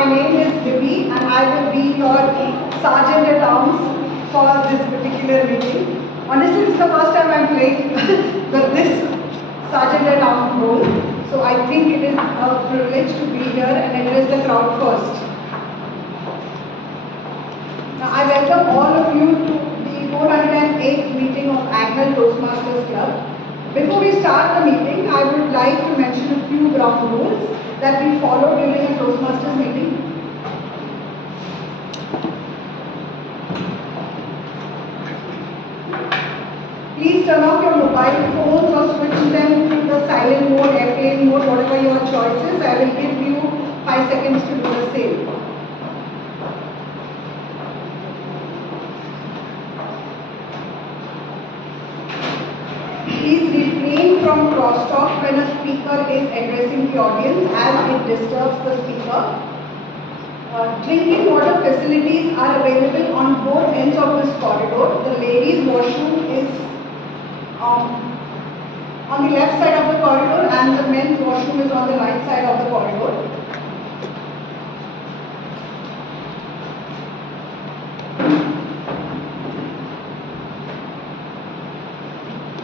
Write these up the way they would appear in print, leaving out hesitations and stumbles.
my name is Libby and I will be your Sergeant at Arms for this particular meeting. Honestly, it's the first time I'm playing this Sergeant at Arms role. So I think it is a privilege to be here and address the crowd first. Now I welcome all of you to the 408th meeting of Agnel Toastmasters Club. Before we start the meeting, I would like to mention a few ground rules that we follow during a Toastmasters meeting. Please turn off your mobile phones or switch them to the silent mode, airplane mode, whatever your choice is. I will give you 5 seconds to do the same. Please refrain from crosstalk when a speaker is addressing the audience as it disturbs the speaker. Drinking water facilities are available on both ends of this corridor. The ladies' washroom is on the left side of the corridor and the men's washroom is on the right side of the corridor.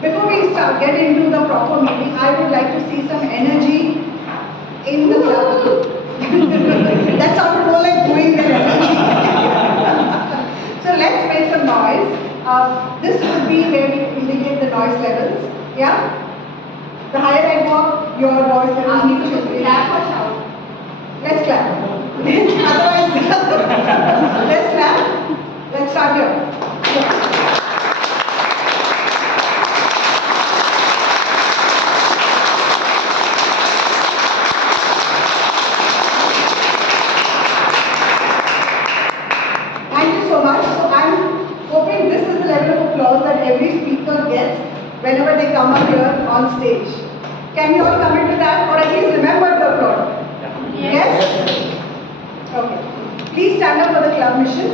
Before we get into the proper meeting, I would like to see some energy in the club. That sounded more like doing their energy. So let's make some noise. This would be where we indicate the noise levels. Yeah? The higher I go, your voice levels need to increase. Clap or shout? Let's clap. Otherwise, let's clap. Let's start here. That every speaker gets whenever they come up here on stage. Can you all commit to that or at least remember the applaud? Yes? Okay. Please stand up for the club mission.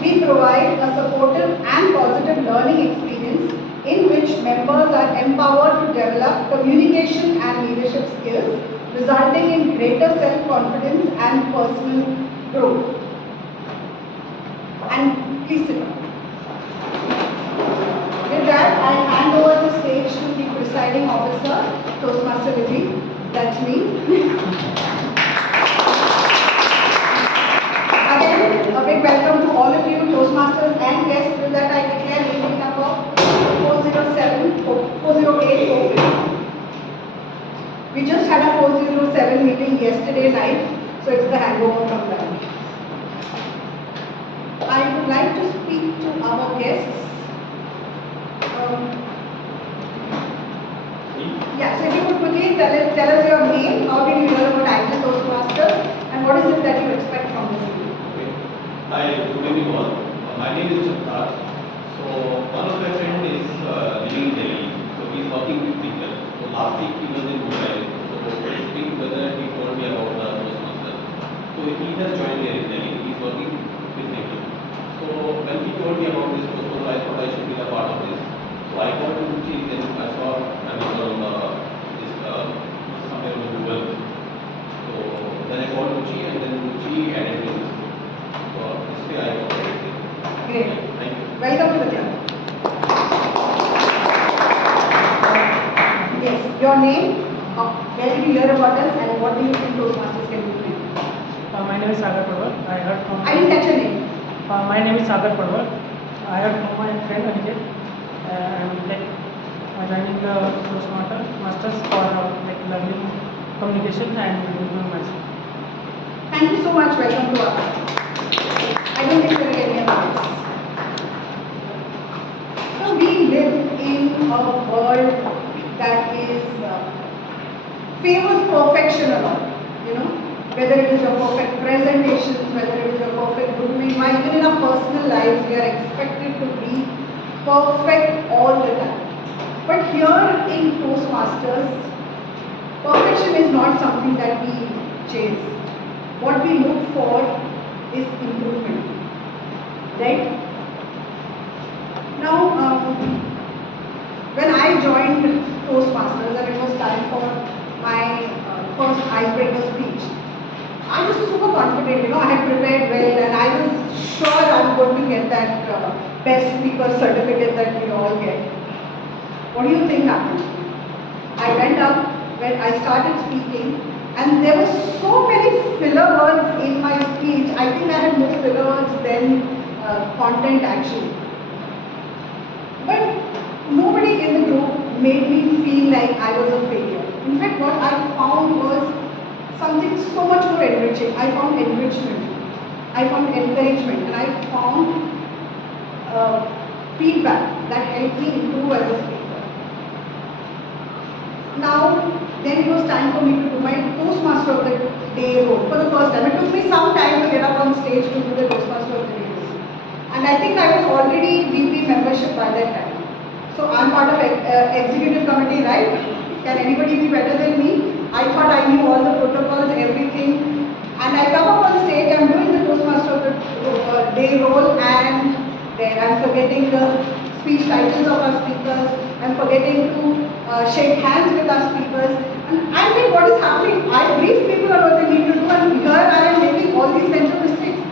We provide a supportive and positive learning experience in which members are empowered to develop communication and leadership skills, resulting in greater self-confidence and personal growth. And please sit down. With that, I hand over the stage to the presiding officer, Toastmaster Libby. That's me. Again, a big welcome to all of you, Toastmasters and guests. With that, I declare meeting number 408 open. We just had a 407 meeting yesterday night, so it's the hangover from that. I would like to speak to our guests. So if you could quickly tell us your name, how did you hear about Agnel Toastmasters, and what is it that you expect from this meeting? Okay. Hi, good evening all. My name is Chandra. So one of my friends is living in Delhi. So he is working with people. So last week he was in Mumbai. So speaking together, he told me about the Toastmasters. So he has joined here in Delhi. He is working with people. So when he told me about this proposal, I thought I should be a part of this. So I got to Ruchi, then I saw on this somewhere on Google. So then I called Ruchi and then Ruchi added me this. So this way I got everything. Great. Thank you. Welcome to the club. Yes, your name, where did you hear about us and what do you think Toastmasters can do for you? My name is Sagar Parwar. I didn't catch your name. My name is Sagar Parwar. I heard from my friend Aniket. I'm joining the Toastmasters for learning communication and improving myself. Thank you so much. Welcome to us. I don't think there are any others. So we live in a world that is favors perfection a lot. You know, whether it is your perfect presentations, whether it is your perfect grooming, even in our personal lives, we are expected to be perfect all the time. But here in Toastmasters, perfection is not something that we chase. What we look for is improvement. Right? Now, when I joined Toastmasters and it was time for my icebreaker speech. I was super confident, I had prepared well and I was sure I'm going to get that best speaker certificate that we all get. What do you think happened? I went up when I started speaking and there were so many filler words in my speech. I think I had more filler words than content actually. But nobody in the group made me feel like I was a failure. In fact, what I found was something so much more enriching. I found enrichment, I found encouragement, and I found feedback that helped me improve as a speaker. Now, then it was time for me to do my Toastmaster of the Day role for the first time. It took me some time to get up on stage to do the Toastmaster of the Day role. And I think I was already VP membership by that time. So I'm part of executive committee, right? Can anybody be better than me? I thought I knew all the protocols, everything. And I come up on stage, I'm doing the Toastmaster of the Day role, and then I'm forgetting the speech titles of our speakers. I'm forgetting to shake hands with our speakers. And I think what is happening? I brief people on what they need to do, and here I am making all these kinds of mistakes.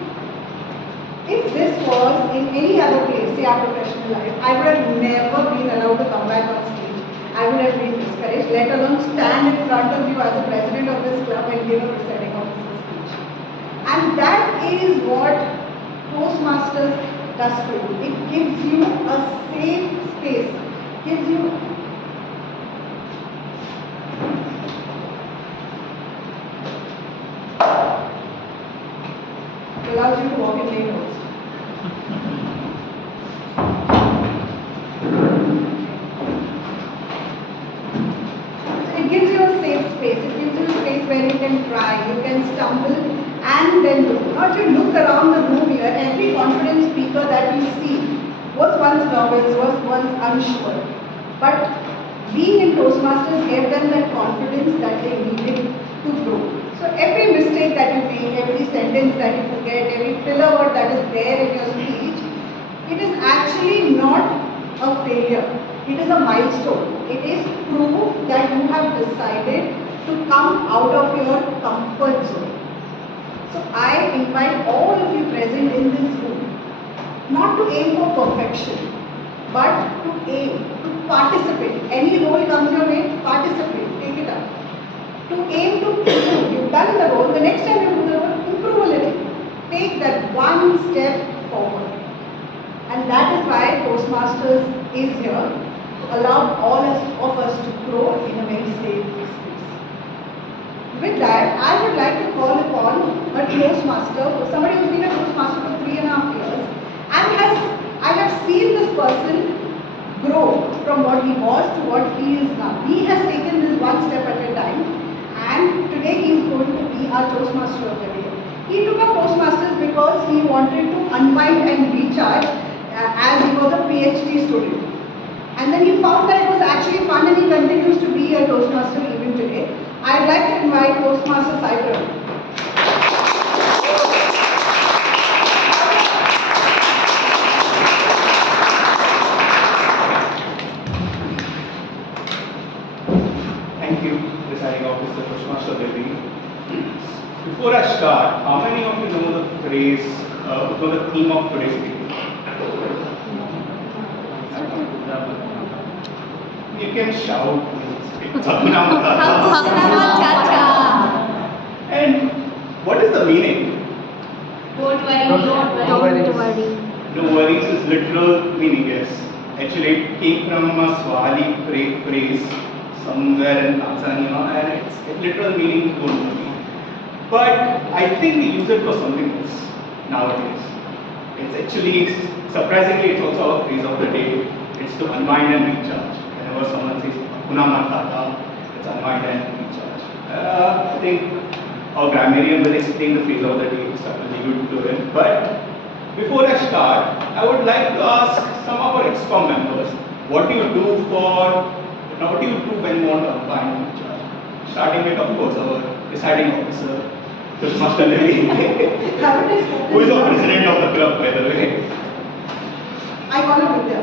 If this was in any other place, say our professional life, I would have never been allowed to come back on stage. I would have been discouraged, let alone stand in front of you as a president of this club and give a presiding officer speech. And that is what Toastmasters does for you. It gives you a safe space, gives you allows you to walk in lane also. It gives you a safe space. It gives you a space where you can try, you can stumble and then do. Now if you look around the room here, every confident speaker that you see was once nervous, was once unsure. But being in Toastmasters gave them that confidence that they needed to grow. So every mistake that you make, every sentence that you forget, every filler word that is there in your speech, it is actually not a failure. It is a milestone. It is proof that you have decided to come out of your comfort zone. So I invite all of you present in this room not to aim for perfection, but to aim, to participate. Any role comes your way, participate, take it up. To aim to improve. You've done the role, the next time you do the role, improve a little. Take that one step forward. And that is why Toastmasters is here to allow all of us to grow in a very safe space. With that, I would like to call upon a Toastmaster, somebody who's been a Toastmaster for 3.5 years, and I have seen this person grow from what he was to what he is now. He has taken this one step at a time, and today he is going to be our Toastmaster of the Day. He took up Toastmasters because he wanted to unwind and recharge as he was a PhD student. And then he found that it was actually fun, and he continues to be a Toastmaster even today. I'd like to invite Toastmaster Cyber. Thank you, Presiding Officer, Toastmaster of the Day. Before I start, how many of you know the phrase, know the theme of today's day? You can shout. And what is the meaning? Don't worry. No worries is literal meaning, yes. Actually, it came from a Swahili phrase somewhere in Tanzania, and its literal meaning is don't worry. But I think we use it for something else nowadays. It's actually, surprisingly, it's also our phrase of the day. It's to unwind and recharge. Whenever someone says Hakuna Matata, it's unwind and recharge. I think our grammarian will explain the phrase of the day. It's really good to learn. But before I start, I would like to ask some of our ExCom members, what do you do when you want to unwind and recharge? Starting with, of course, our presiding officer, Toastmaster Lily, who is the president of the club, by the way. I call her Vidya.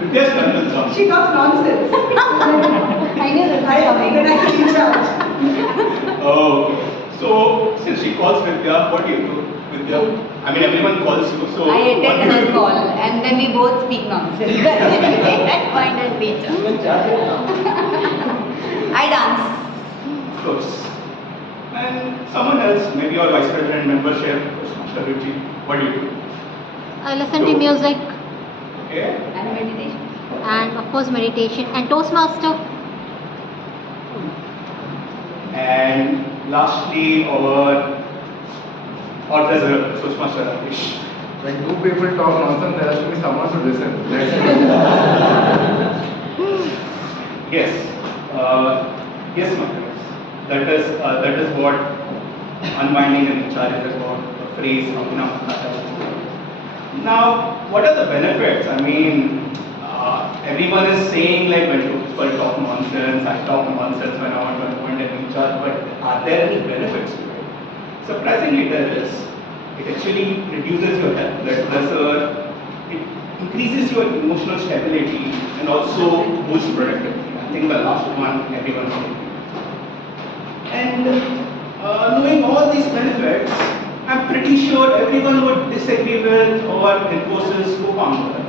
Vidya's done the job. She talks nonsense. I knew this was I coming. when I teach her, she calls Vidya. What do you do, Vidya? I mean, everyone calls you. So I what attend do you her do? call and then we both speak nonsense. At point and beat. I dance. Of course. And someone else, maybe your vice president, membership, Toastmaster Ruchi. What do you do? I listen to music Okay. And meditation. and of course meditation and Toastmaster. And lastly, our treasurer, Toastmaster Rakesh. When two people talk nonsense, there has to be someone to listen. That's it. Yes. Yes, my friends. That is what unwinding an HR is about. The phrase "Apna Bhasha." Now, what are the benefits? I mean, everyone is saying like when people talk nonsense, I talk nonsense when I want to unwind an HR. But are there any benefits to it? Surprisingly, there is. It actually reduces your blood pressure. It increases your emotional stability and also boosts productivity. I think the last one everyone can agree. And knowing all these benefits, I'm pretty sure everyone would disagree with our Infosys co-founder,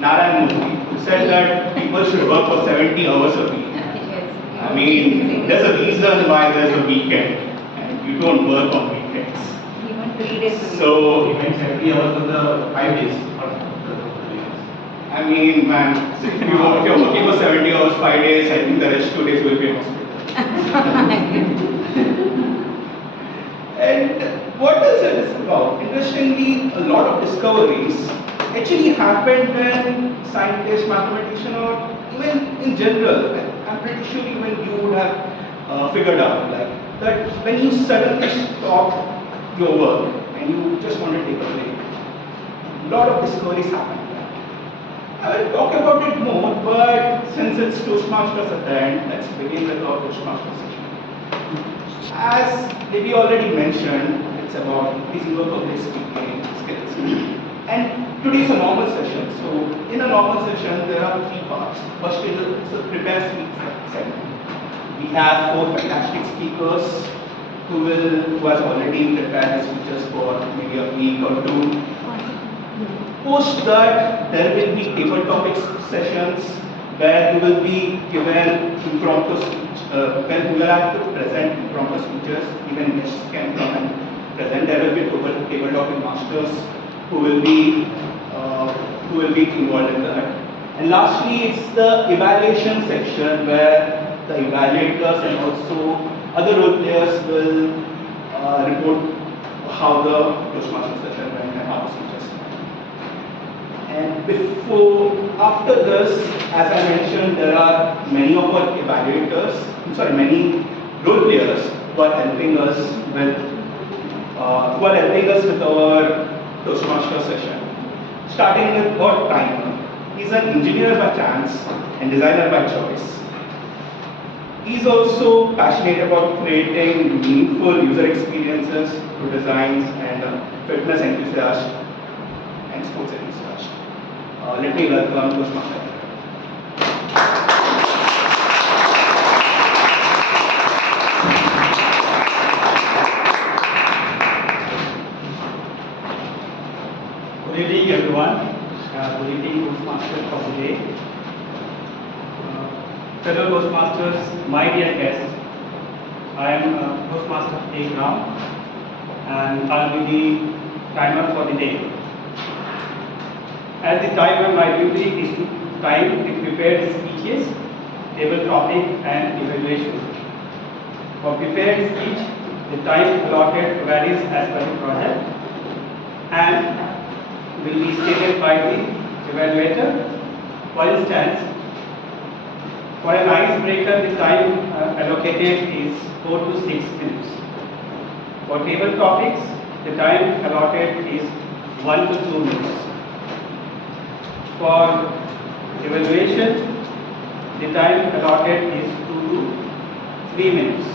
Narayan Murthy, who said that people should work for 70 hours a week. Yes. I mean, there's a reason why there's a weekend, and you don't work on weekends. Even 3 days. So, Even 70 hours on the 5 days. I mean, man, if you're working for 70 hours, 5 days, I think the rest 2 days will be in hospital. And what else it is about? Interestingly, a lot of discoveries actually happened when scientists, mathematicians, or even in general, I'm pretty sure even you would have figured out like that when you suddenly stop your work and you just want to take a break, a lot of discoveries happen. I will talk about it more, but since it's Toastmasters at the end, let's begin with our Toastmasters session. As Debbie already mentioned, it's about increasing your public speaking skills. And today is a normal session. So in a normal session, there are 3 parts. First is a prepare speak segment. We have 4 fantastic speakers who has already prepared the speeches for maybe a week or 2. Post that, there will be table topics sessions where you will be given impromptu speech, where you will have to present impromptu speeches. Even guests can come and present. There will be table topic masters who will be involved in that. And lastly, it's the evaluation section where the evaluators and also other role players will report how the Toastmaster session went and how the speeches went. And after this, as I mentioned, there are many of our many role players who are helping us with our Toastmaster session. Starting with our timer. He's an engineer by chance and designer by choice. He's also passionate about creating meaningful user experiences to designs and fitness enthusiasts and sports enthusiasts. Let me welcome Toastmaster. Good evening, everyone. Good evening, Toastmasters of the day. Fellow Toastmasters, my dear guests, I am Toastmaster A. Ram, and I'll be the timer for the day. As the timer, my duty is to time the prepared speeches, table topic, and evaluation. For prepared speech, the time allotted varies as per the project and will be stated by the evaluator. For instance, for an icebreaker, the time allocated is 4 to 6 minutes. For table topics, the time allotted is 1 to 2 minutes. For evaluation, the time allotted is 2 to 3 minutes.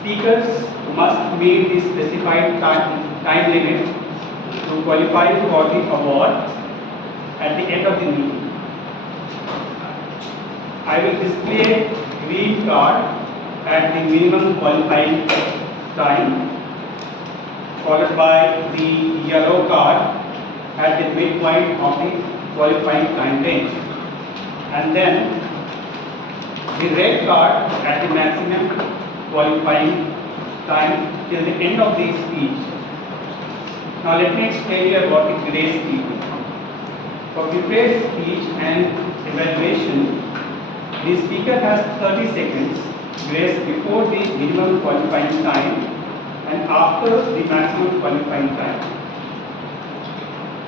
Speakers must meet the specified time limit to qualify for the award at the end of the meeting. I will display green card at the minimum qualifying time, followed by the yellow card at the midpoint of the qualifying time range, and then the red card at the maximum qualifying time till the end of the speech. Now let me explain you about the grace period. For prepared speech and evaluation, the speaker has 30 seconds grace before the minimum qualifying time and after the maximum qualifying time.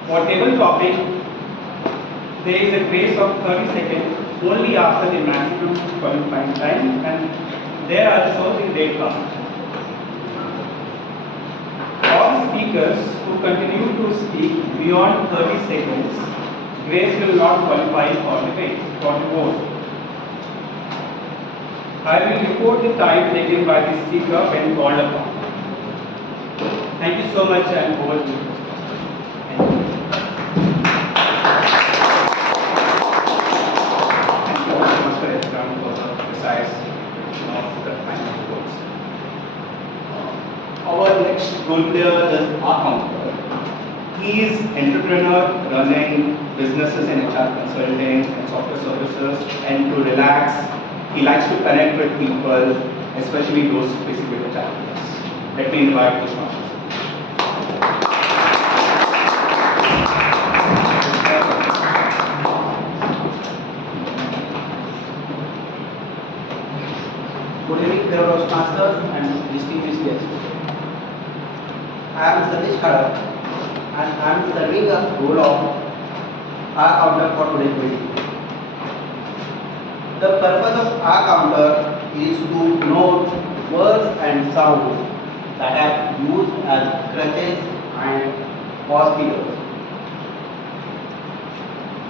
For table topic, there is a grace of 30 seconds only after the maximum qualifying time, and there also the red card. All speakers who continue to speak beyond 30 seconds, grace will not qualify for the vote. I will report the time taken by the speaker when called upon. Thank you so much, and over to you. Thank you very much for Agnel for the precise of the time of words. Our next role player is our counselor. He is entrepreneur running businesses in HR consulting and software services, and to relax, he likes to connect with people, especially those facing with the challenges. Let me invite Toastmasters. Good evening, fellow Toastmasters and distinguished guests. I am Satish Khada and I am serving the role of our counter for today's meeting. The purpose of our counter is to note words and sounds that are used as crutches and pause figures.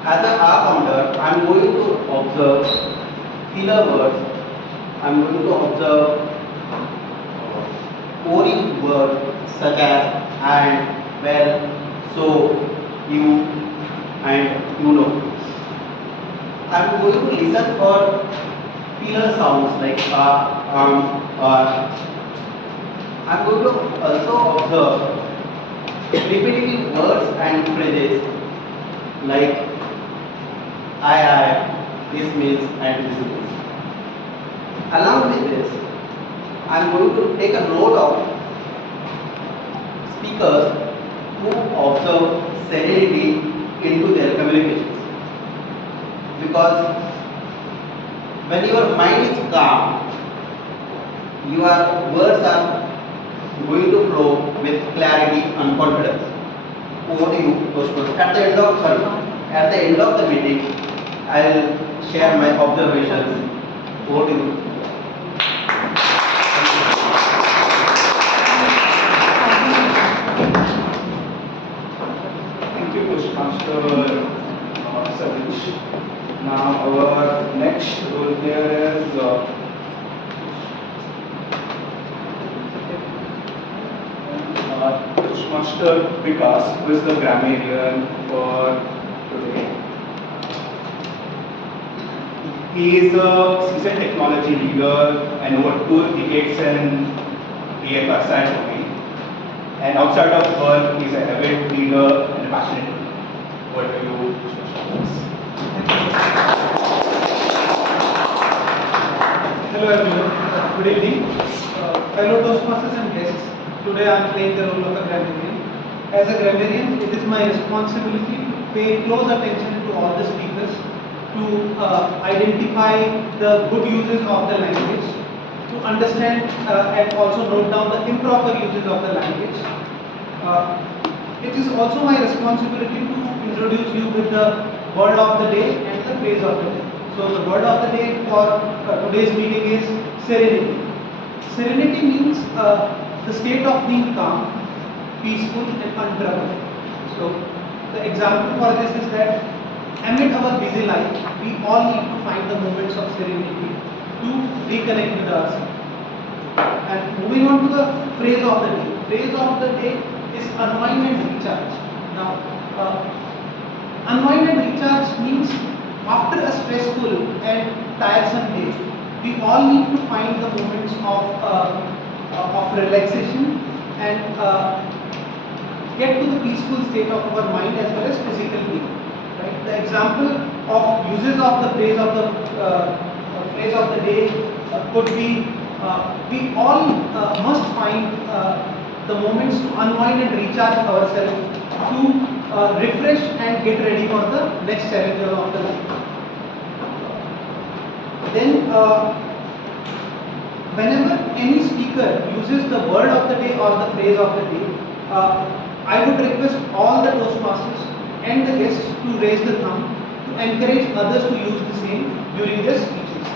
As a R counter, I am going to observe filler words. I am going to observe boring words such as and, well, so, you, and you know. I am going to listen for filler sounds like or. I am going to also observe repetitive words and phrases like I, this means, and this means. Along with this, I am going to take a note of speakers who observe serenity into their communications. Because when your mind is calm, your words are going to flow with clarity and confidence. Over to you, Toastmasters. At the end of the meeting, I will share my observations. Over to you. Thank you, Toastmaster Satish. Now, our next role player is Toastmaster Vikas, who is the grammarian for today. He is a seasoned technology leader and over 2 decades in BFSI domain. And outside of work, he is an avid leader and a passionate leader. Over to you, Toastmasters. Hello everyone, good evening. Fellow Toastmasters and guests, today I am playing the role of a grammarian. As a grammarian, it is my responsibility to pay close attention to all the speakers, to identify the good uses of the language, to understand and also note down the improper uses of the language. It is also my responsibility to introduce you with the word of the day and the phrase of the day. So the word of the day for today's meeting is serenity. Serenity means the state of being calm, peaceful and untroubled. So the example for this is that amid our busy life, we all need to find the moments of serenity to reconnect with ourselves. And moving on to the phrase of the day. Phrase of the day is unwind and recharge. Now, unwind and recharge means after a stressful and tiresome day, we all need to find the moments of of relaxation and get to the peaceful state of our mind as well as physical being. Right? The example of uses of the phrase of the day could be we all must find the moments to unwind and recharge ourselves to refresh and get ready for the next challenge of the life. Then whenever any speaker uses the word of the day or the phrase of the day, I would request all the Toastmasters and the guests to raise the thumb to encourage others to use the same during their speeches.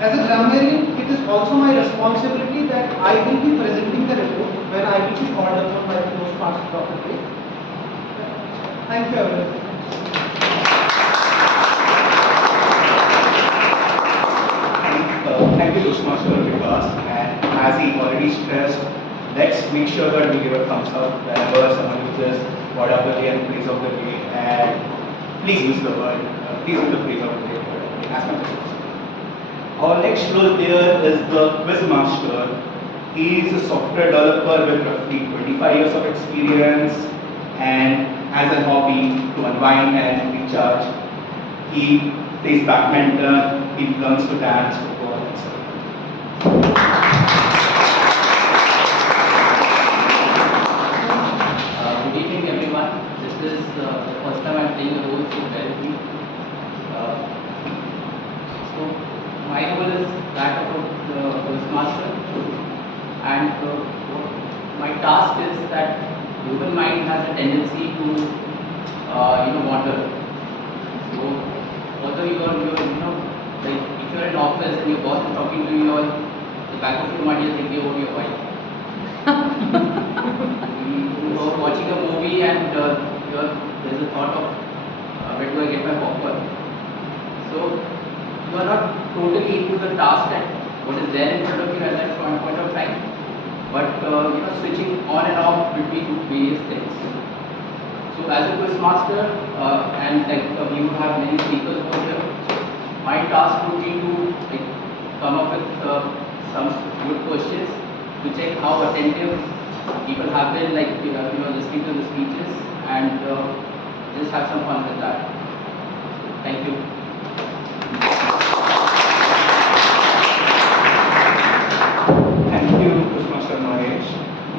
As a grammarian, it is also my responsibility that I will be presenting the report when I will be called upon by the Toastmasters of the day. Thank you everyone. Thank you, Toastmaster Vikas. And as he already stressed, let's make sure that we give a thumbs up whenever someone uses word of the day and phrase of the day. And please use the word, please use the phrase of the day as much as possible. Our next role there is the quiz master. He is a software developer with roughly 25 years of experience, and as a hobby to unwind and recharge, he plays badminton, he learns to dance, football, etc. Good evening everyone. This is the first time I'm playing a role in therapy. So my role is that of the Toastmaster, and my task is that human mind has a tendency to wander. So although like if you're in an office and your boss is talking to you, on the back of your mind you're thinking about your wife. You are watching a movie and there's a thought of where do I get my popcorn. So you are not totally into the task and what is there in front of you at that point of time, but switching on and off between various things. So as a quiz master, and like we would have many speakers over here, my task would be to come up with some good questions to check how attentive people have been, listening to the speeches, and just have some fun with that. Thank you. Thank you, Toastmaster Mahesh.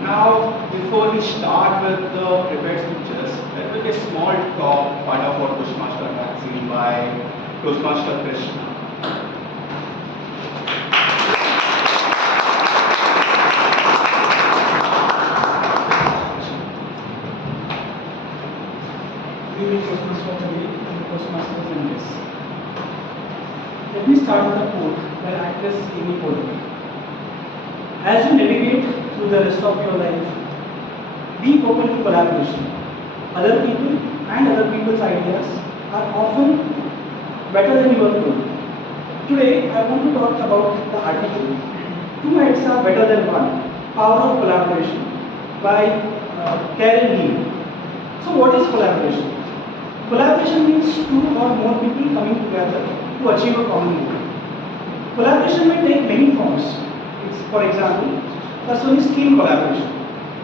Now, before we start with the prepared speeches, there will be a small talk part of our Toastmaster magazine by Toastmaster Krishna. Good evening, Toastmasters of the day and Toastmasters and guests. Let me start with a quote by actress Amy Poehler. As you navigate through the rest of your life, be open to collaboration. Other people and other people's ideas are often better than your own. Today, I want to talk about the article, Two Heads Are Better Than One, Power of Collaboration by Karen Neal. So what is collaboration? Collaboration means two or more people coming together to achieve a common goal. Collaboration may take many forms. For example, first one is team collaboration.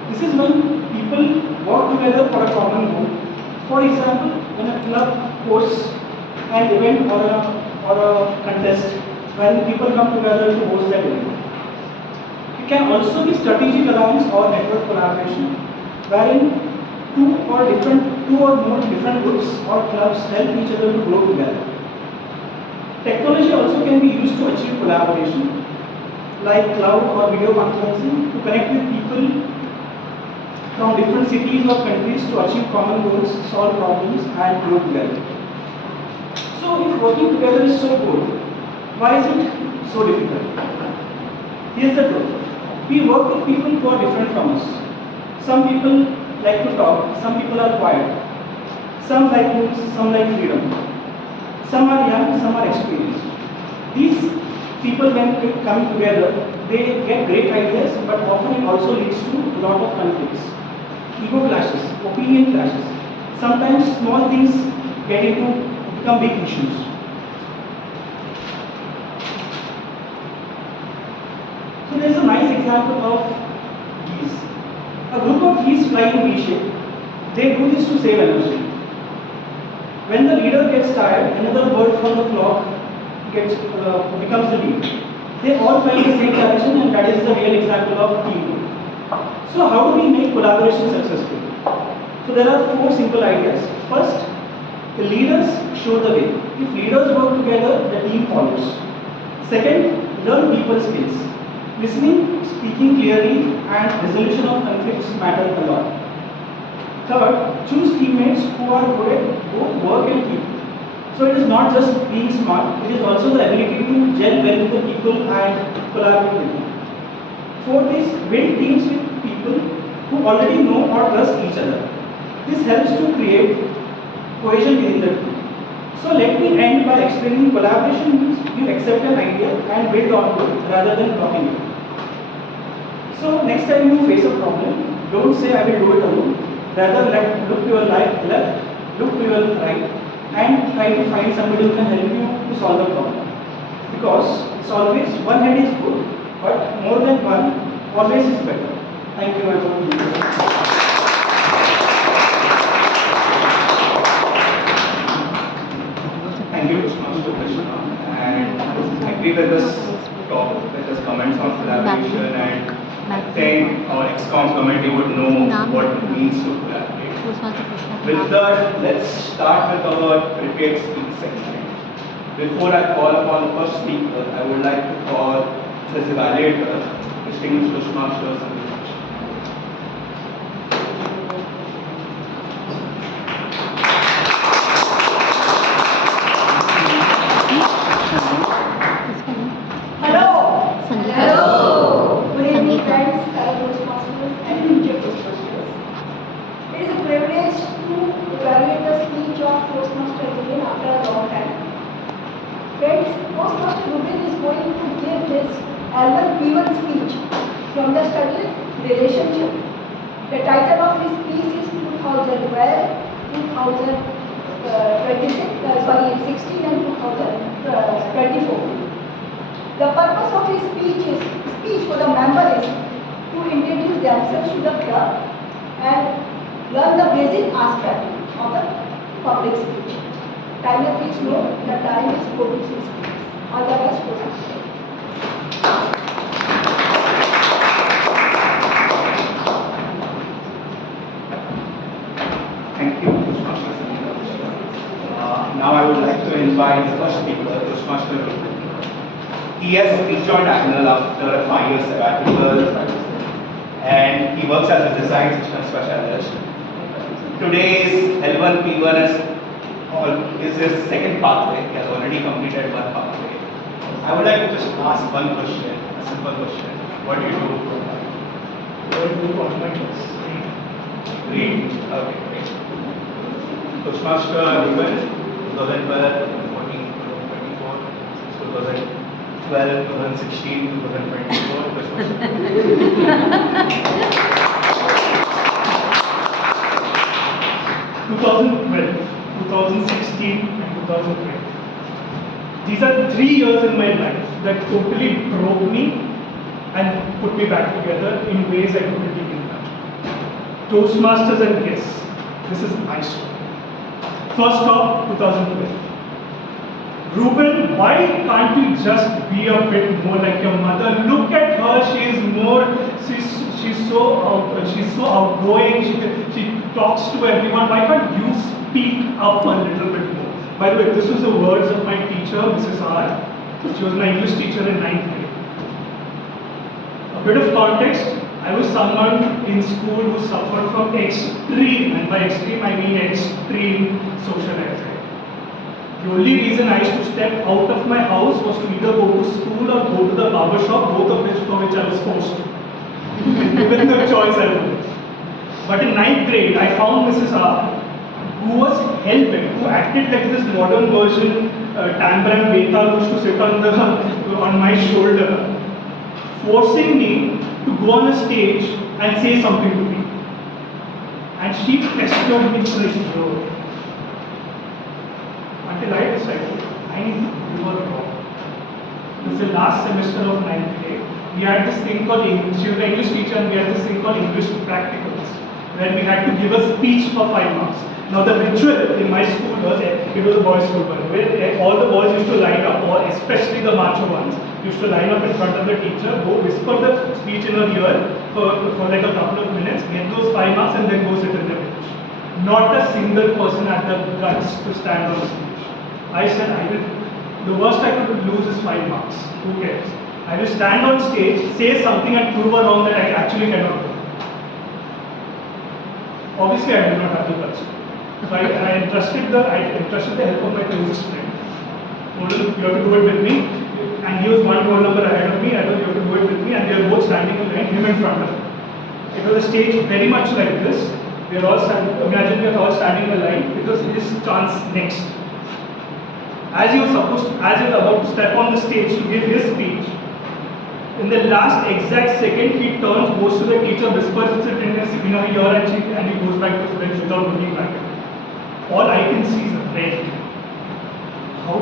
This is when people work together for a common goal. For example, when a club hosts an event or a contest, when people come together to host that event. It can also be strategic alliance or network collaboration, wherein two or more different groups or clubs help each other to grow together. Technology also can be used to achieve collaboration, like cloud or video conferencing, to connect with people from different cities or countries to achieve common goals, solve problems, and grow together. So, if working together is so good, why is it so difficult? Here's the truth. We work with people who are different from us. Some people like to talk, some people are quiet. Some like rules, some like freedom. Some are young, some are experienced. These people, when coming together, they get great ideas, but often it also leads to a lot of conflicts. Ego clashes, opinion clashes. Sometimes small things become big issues. So there is a nice example of geese. A group of geese fly in V shape. They do this to save energy. When the leader gets tired, another bird from the flock becomes the lead. They all fly in the same direction, and that is the real example of teamwork. So how do we make collaboration successful? So there are 4 simple ideas. First, the leaders show the way. If leaders work together, the team follows. Second, learn people skills. Listening, speaking clearly, and resolution of conflicts matter a lot. Third, choose teammates who are good at both work and team. So it is not just being smart, it is also the ability to gel well with the people and collaborate with them. Fourth is build teams with people who already know or trust each other. This helps to create cohesion within the team. So let me end by explaining collaboration means you accept an idea and build on it rather than blocking it. So next time you face a problem, don't say I will do it alone. Rather look to your left, look to your right, and try to find somebody who can help you to solve the problem. Because it's always one head is good, but more than one always is better. Thank you very much. Thank you so much, Krishna. And I agree with this talk, with this comments on collaboration, and I think our ex-coms committee would know what it means to collaborate. With that, let's start with our prepared speech segment. Before I call upon the first speaker, I would like to call his evaluator, distinguished Toastmasters and Good evening, friends, Toastmasters and future Toastmasters. It is a privilege to evaluate the speech of Toastmaster again after a long time. Friends, Toastmaster Ruben is going to give his P1 speech from the study relationship. The title of his speech is 2016 and 2024. The purpose of his speech for the member is to introduce themselves to the club and learn the basic aspect of the public speech. Timer, please note the time is 46 minutes. Otherwise, thank you, Toastmasters. Now I would like to invite the first speaker, Toastmaster Ruben. He has rejoined Agnel after a 5-year sabbatical, and he works as a design system specialist. Today's L1 P1 is his second pathway. He has already completed one pathway. I would like to just ask one question, a simple question. What do you do? What do you do on my course? Read. Okay, great. Toastmaster Ruben, 2012, 2014, 2024, 2016, 2024. 2012, 2016 and 2020. These are 3 years in my life that totally broke me and put me back together in ways I couldn't even imagine. Toastmasters and guests, this is my story. First off, 2012. Ruben, why can't you just be a bit more like your mother? Look at her, she's so outgoing, she talks to everyone. Why can't you speak up a little bit more? By the way, this was the words of my teacher, Mrs. R. She was my English teacher in 9th grade. A bit of context, I was someone in school who suffered from extreme, and by extreme I mean extreme social anxiety. The only reason I used to step out of my house was to either go to school or go to the barber shop, both of which for which I was forced to. Given the choice I would. But in 9th grade, I found Mrs. R, who was hell-bent, who acted like this modern version, Tambram Beta, who used to sit on my shoulder, forcing me to go on a stage and say something to me. And she pestered me for a year. Until I decided, you were wrong. This is the last semester of 9th grade. we had this thing called English. She was an English teacher, and we had this thing called English practicals, where we had to give a speech for 5 marks. Now the ritual in my school was, it was a boys' school, by the way, all the boys used to line up, or especially the macho ones, used to line up in front of the teacher, go whisper the speech in her ear for like a couple of minutes, get those 5 marks, and then go sit in the bench. Not a single person had the guts to stand on the stage. I said, the worst I could lose is 5 marks. Who cares? I will stand on stage, say something, and prove her wrong that I actually cannot do. Obviously, I did not have the guts. So I entrusted the help of my closest friend. Told him, you have to do it with me. And he was one roll number ahead of me. I told him, you have to do it with me. And we are both standing in line, him in front of me. It was a stage very much like this. We are all standing, imagine we are all standing in a line. It was his chance next. As he was about to step on the stage to give his speech, in the last exact second, he turns, goes to the teacher, whispers it in her ear, and he goes back to his bench without looking back. All I can see is red. How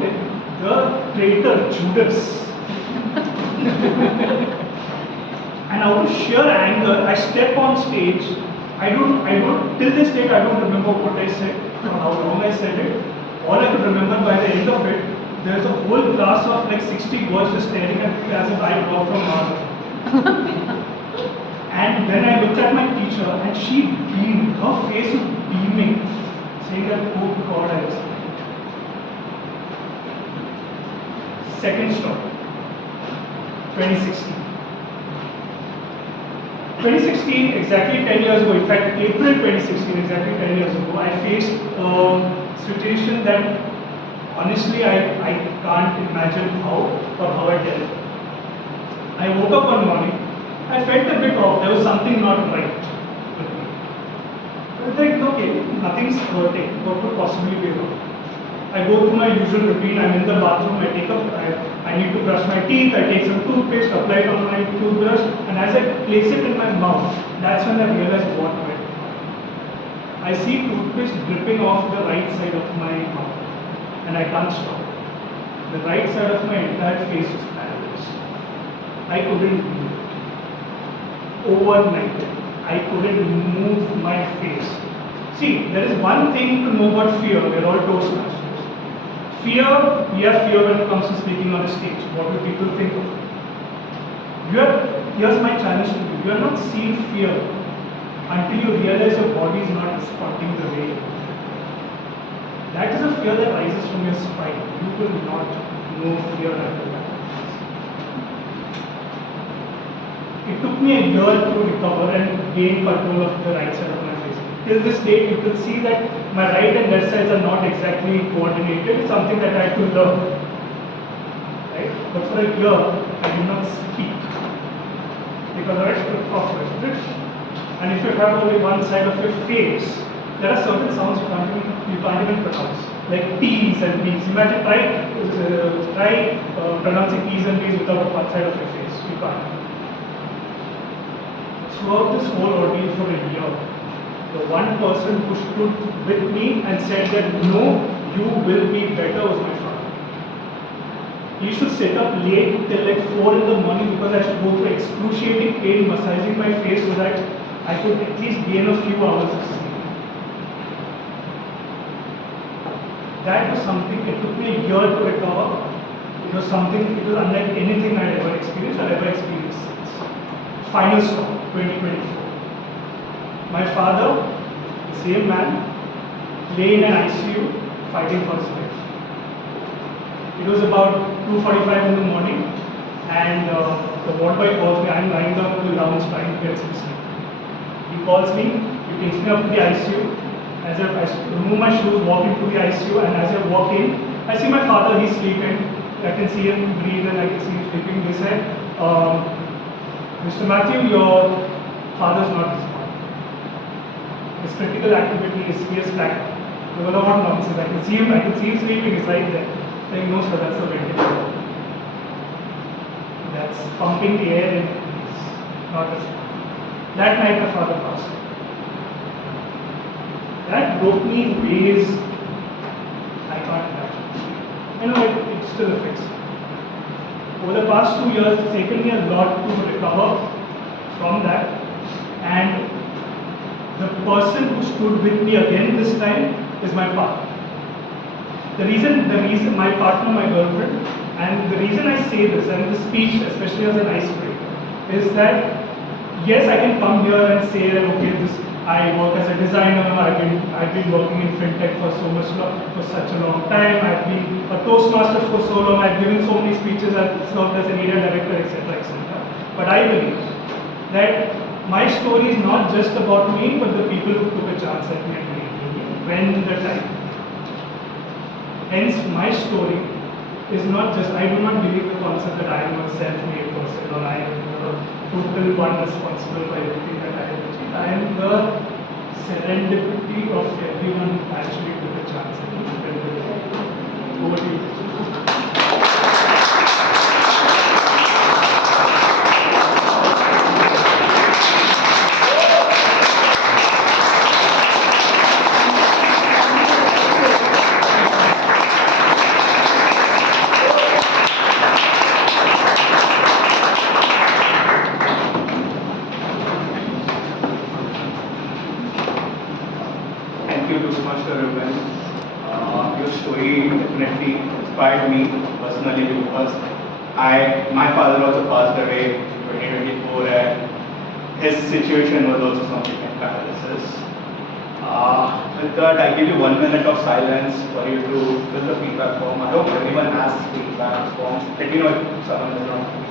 dare the traitor Judas. And out of sheer anger, I step on stage. Till this date, I don't remember what I said, or how long I said it. All I could remember by the end of it, there's a whole class of like 60 boys just staring at me as if I dropped from Mars. And then I looked at my teacher, and she beamed. Her face was beaming, saying that, oh God, I was second stop, 2016. 2016, exactly 10 years ago, in fact, April 2016, exactly 10 years ago, I faced a situation that honestly I can't imagine how I dealt with. I woke up one morning, I felt a bit off, there was something not right with me. I was like, okay, nothing's hurting, what could possibly be wrong? I go through my usual routine, I'm in the bathroom, I need to brush my teeth, I take some toothpaste, apply it on my toothbrush, and as I place it in my mouth, that's when I realized what went wrong. I see toothpaste dripping off the right side of my mouth, and I can't stop. The right side of my entire face was paralyzed. I couldn't move it. Overnight, I couldn't move my face. See, there is one thing to know about fear, we're all Toastmasters. We have fear when it comes to speaking on a stage. What will people think of it? Here's my challenge to you. You are not seeing fear until you realize your body is not responding the way you want. That is a fear that rises from your spine. You will not know fear until that. It took me a year to recover and gain control of the right side of my face. Till this date, you can see that my right and left sides are not exactly coordinated. It's something that I had to learn. Right? But for a year, I did not speak because I was frustrated. And if you have only one side of your face, there are certain sounds you can't even pronounce, like T's and B's. Imagine try pronouncing T's and B's without one side of your face. You can't. Throughout this whole ordeal for a year, the one person who stood with me and said that no, you will be better was my father. He used to sit up late till like 4 in the morning because I used to go through excruciating pain massaging my face so that I could at least gain a few hours of sleep. That was something, it took me a year to recover. It was unlike anything I'd ever experienced since. Final stop, 2024. My father, the same man, lay in an ICU fighting for his life. It was about 2:45 in the morning, and the ward boy calls me. I'm lying down in the lounge trying to get some sleep. He calls me, he takes me up to the ICU. As I remove my shoes, walk into the ICU, and as I walk in, I see my father, he's sleeping. I can see him breathe and I can see him sleeping. They said, Mr. Matthew, your father's not responding. His critical activity is he is black. There was a lot of nonsense. I can see him sleeping, he's right there. Saying, no sir, that's a ventilator. That's pumping the air in, not responding. That night my father passed. That broke me in ways I can't imagine. You know, it still affects me. over the past 2 years, it's taken me a lot to recover from that. And the person who stood with me again this time is my partner. The reason my partner, my girlfriend, and the reason I say this, and the speech, especially as an icebreaker, is that yes, I can come here and say that okay, I work as a designer. I've been working in fintech for such a long time. I've been a Toastmaster for so long. I've given so many speeches. I've served as a media director, etc., etc. But I believe that my story is not just about me, but the people who took a chance at me and believed in me when the time. Hence, my story is not just, I do not believe the concept that I am a self-made person or I am the total one responsible for everything that I have achieved. I am the serendipity of everyone who actually took a chance at me. Over to you. Thank you so much, Ruben. Your story definitely inspired me personally because my father also passed away in 2024 and his situation was also something like paralysis. With that, I give you 1 minute of silence for you to fill the feedback form. I hope everyone has feedback form. Let me know if someone does not have feedback.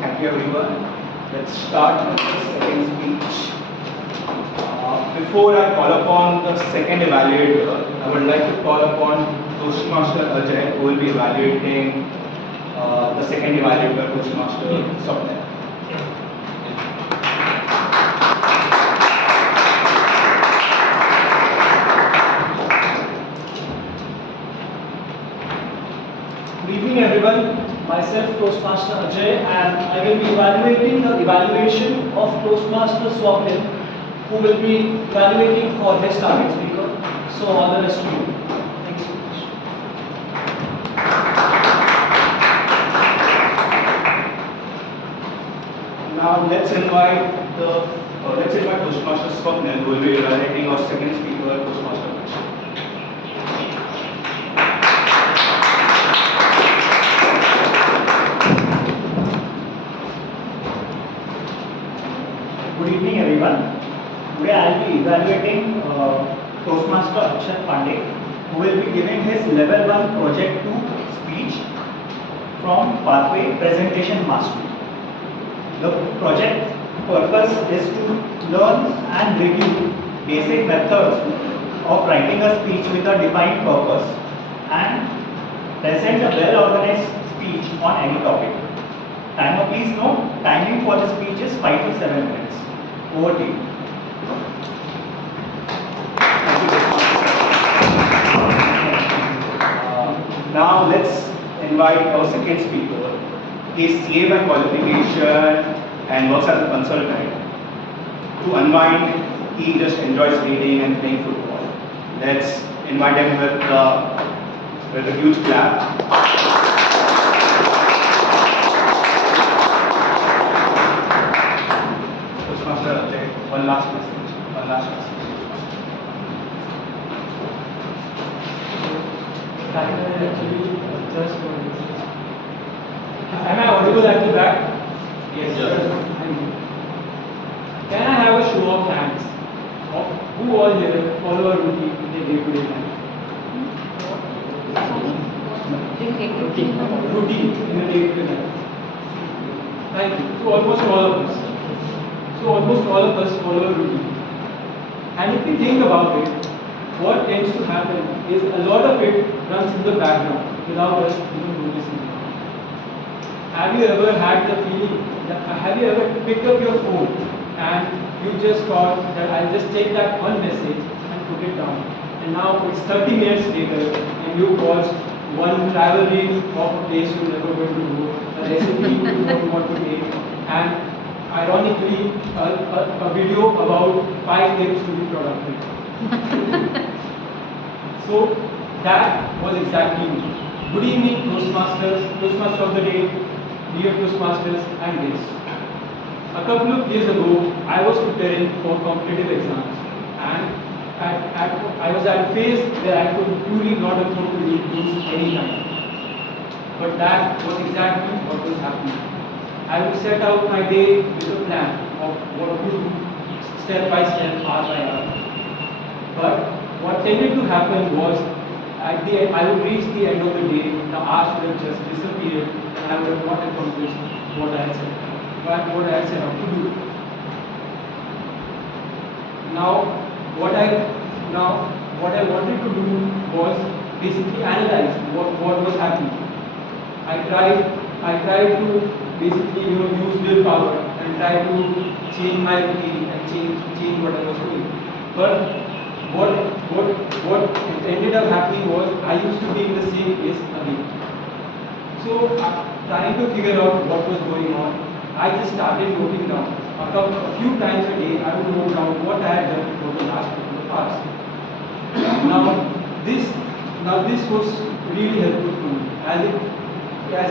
Thank you everyone. Let's start with the second speech. Before I call upon the second evaluator, I would like to call upon Toastmaster Ajay, who will be evaluating the second evaluator, Toastmaster Swapnil. Good evening everyone. Myself Toastmaster Ajay and I will be evaluating the evaluation of Toastmaster Swapnil, who will be evaluating for his target speaker. So all the best to you. Thank you so much. Now let's invite Toastmaster Swapnil, who will be evaluating our second speaker, Toastmaster Ajay. Good evening everyone. Today I will be evaluating Toastmaster Akshat Pandey, who will be giving his level 1 project 2 speech from Pathway Presentation Mastery. The project purpose is to learn and review basic methods of writing a speech with a defined purpose and present a well-organized speech on any topic. Timer, please note, timing for the speech is 5 to 7 minutes. Over to you. Now let's invite our second speaker. He is CA by qualification and works as a consultant. To unwind, he just enjoys reading and playing football. Let's invite him with a huge clap. One last message. Am I audible at the back? Yes, sir. Can I have a show of hands of who all here follow a routine in their day-to-day life? Routine in the day-to-day life. Thank you. So almost all of us follow a routine. And if you think about it, what tends to happen is a lot of it runs in the background without us even noticing it. Have you ever had the feeling, have you ever picked up your phone and you just thought that I'll just take that one message and put it down. And now it's 30 minutes later and you watched one travel reel of a place you're never going to go, a recipe you don't want to make, and ironically a video about 5 tips to be productive. So that was exactly me. Good evening, Toastmasters, Toastmaster of the day, dear Toastmasters and guests. A couple of years ago, I was preparing for competitive exams, and I was at a phase where I could truly not afford to lose any time. But that was exactly what was happening. I would set out my day with a plan of what to do, step by step, hour by hour. But what tended to happen was, at the end, I would reach the end of the day, the hours would have just disappeared, and I would have not accomplished what I had set out to do. Now, what I wanted to do was basically analyze what was happening. I tried to basically use willpower and try to change my routine and change what I was doing. But what ended up happening was I used to be in the same place again. So trying to figure out what was going on, I just started noting down. A few times a day I would note down what I had done for the last couple of hours. Now this was really helpful to me as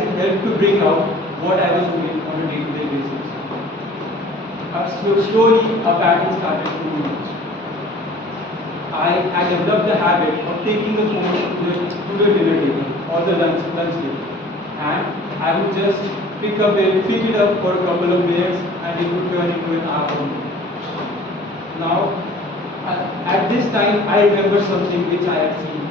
it helped to bring out what I was doing on a day-to-day basis. So slowly a pattern started to emerge. I developed the habit of taking the phone to the dinner table or the lunch table, and I would just pick it up for a couple of minutes, and it would turn into an hour for me. Now, at this time, I remember something which I had seen,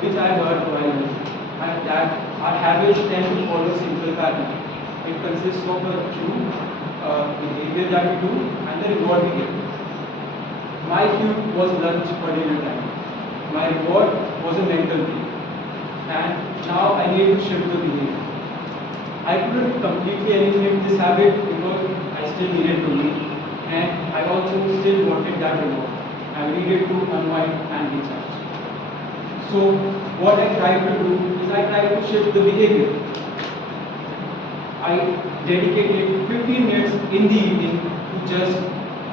which I had heard while I was, and that our habits tend to follow a simple pattern. It consists of a cue, behavior that we do, and the reward we get. My cue was lunch or dinner time. My reward was a mental break. And now I need to shift the behavior. I couldn't completely eliminate this habit because I still needed to eat, and I also still wanted that reward. I needed to unwind and recharge. So what I tried to do is I tried to shift the behavior. I dedicated 15 minutes in the evening to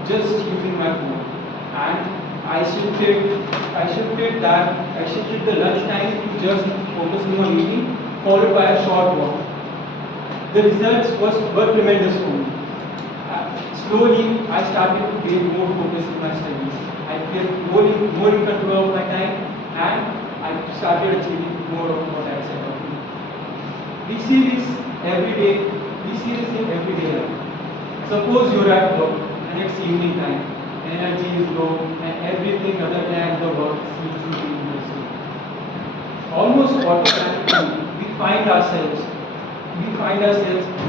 just using my phone. And I shifted the lunch time to just focusing on eating, followed by a short walk. The results were tremendous for me. Slowly, I started to gain more focus in my studies. I felt more in control of my time, and I started achieving more of what I set out to do. We see this every day. We see this in everyday life. Suppose you're at work and it's evening time. Energy is low, and everything other than the work seems to be interesting. Almost automatically, we find ourselves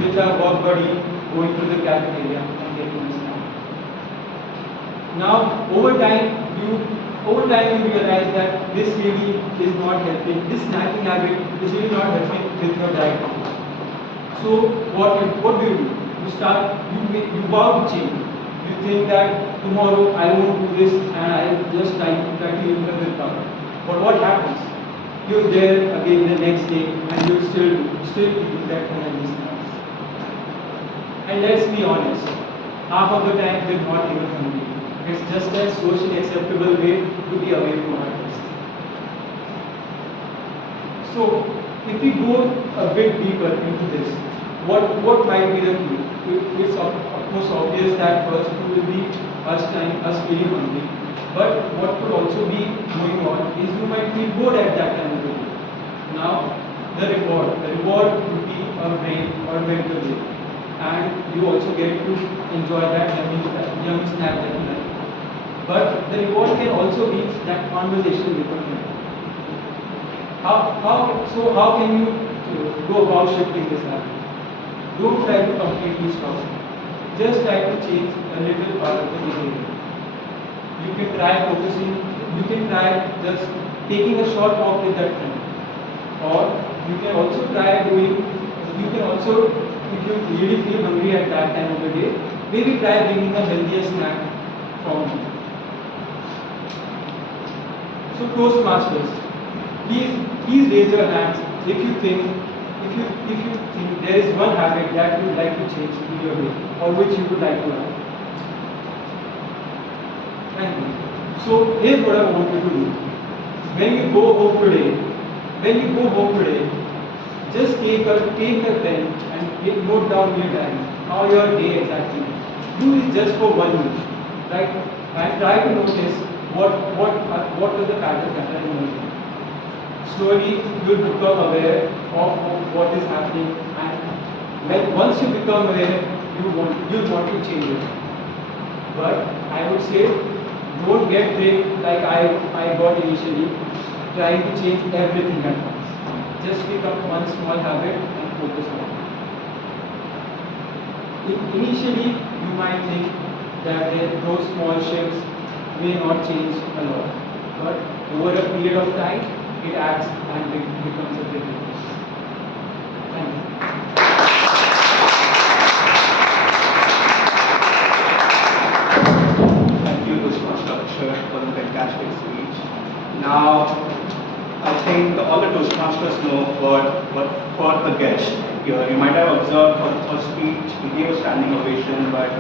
with our work buddy going to the cafeteria and getting a snack. Now, over time, you realize that this really is not helping. This snacking habit is really not helping with your diet. So, what do? You vow to change. You think that tomorrow I won't do this and I'll just try to use the willpower. But what happens? You're there again the next day and you're still eating that energy snacks. And let's be honest, half of the time we're not even hungry. It's just a socially acceptable way to be away from our desk. So, if we go a bit deeper into this, what might be the key? It's of course obvious that first it will be us feeling hungry. But what could also be going on is you might feel bored at that time of the day. Now, the reward would be a brain or a mental day. And you also get to enjoy that yummy snack that you like. But the reward can also be that conversation with your friend. How can you go about shifting this habit? Don't try to completely stop it. Just try to change a little part of the behavior. you can try focusing, you can try just taking a short walk with that friend. Or you can also try doing, you can also, if you really feel hungry at that time of the day, maybe try bringing a healthier snack from home. So Toastmasters, please raise your hands if you think there is one habit that you would like to change in your day or which you would like to have. Thank you. So here's what I want you to do. When you go home today, just take a pen and note down your diary how your day exactly is. Do this just for 1 minute, right? And try to notice what are the patterns that are emerging. Slowly you will become aware of what is happening, and once you become aware, you'll want to change it. But I would say, don't get tricked like I got initially, trying to change everything at once. Just pick up one small habit and focus on it. Initially, you might think that those small shifts may not change a lot, but over a period of time, it adds and becomes a big difference. Thank you. Thank you, Toastmaster Akshay, for the fantastic speech. Now, I think all the Toastmasters know what for the guest here. You might have observed for the first speech, we gave a standing ovation, but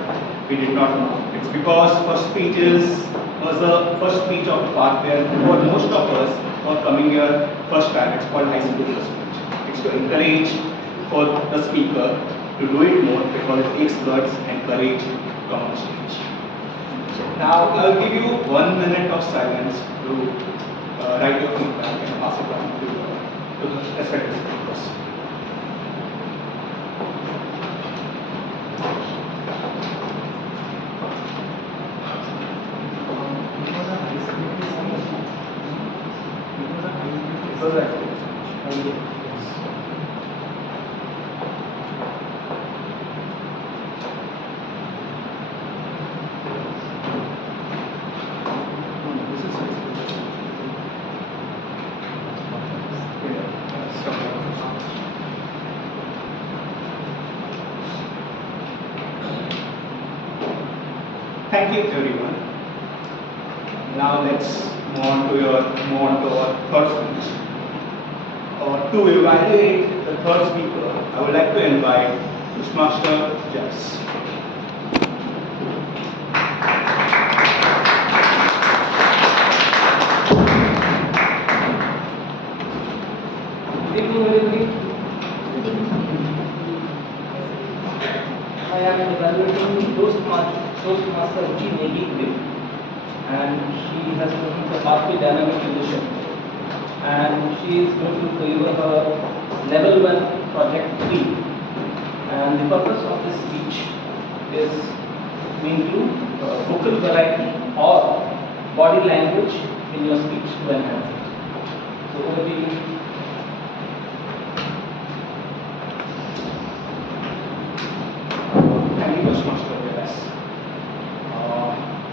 we did not know. It's because first speech was the first speech of the part where for most of us who are coming here first time. It's called high school first speech. It's to encourage for the speaker to do it more because it takes guts and courage to come on stage. So now I'll give you 1 minute of silence to write your feedback and pass it on to the respective speakers. Thank you, everyone. Now let's move on to our third speech. To evaluate the third speaker, I would like to invite Toastmaster Jess. Good evening, everybody. I am evaluating Toastmaster G. Negi today, and she has chosen the Pathway Dynamic Leadership, and she is going to deliver her level 1 project 3. And the purpose of this speech is to include vocal variety or body language in your speech to enhance it. So over to you.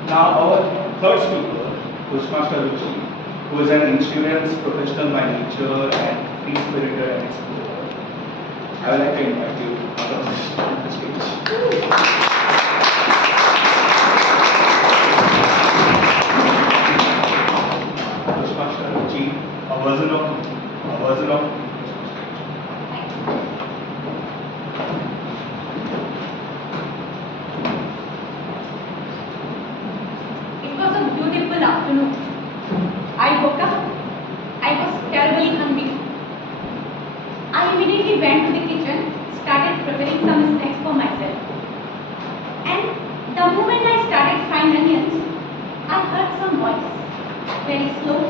Now our third speaker, Toastmaster Ruchi, who is an insurance professional by nature and free-spirited and explorer. I would like to invite you on the stage. Toastmaster Ruchi, a version of Beautiful afternoon. I woke up. I was terribly hungry. I immediately went to the kitchen, started preparing some snacks for myself. And the moment I started frying onions, I heard some voice, very slow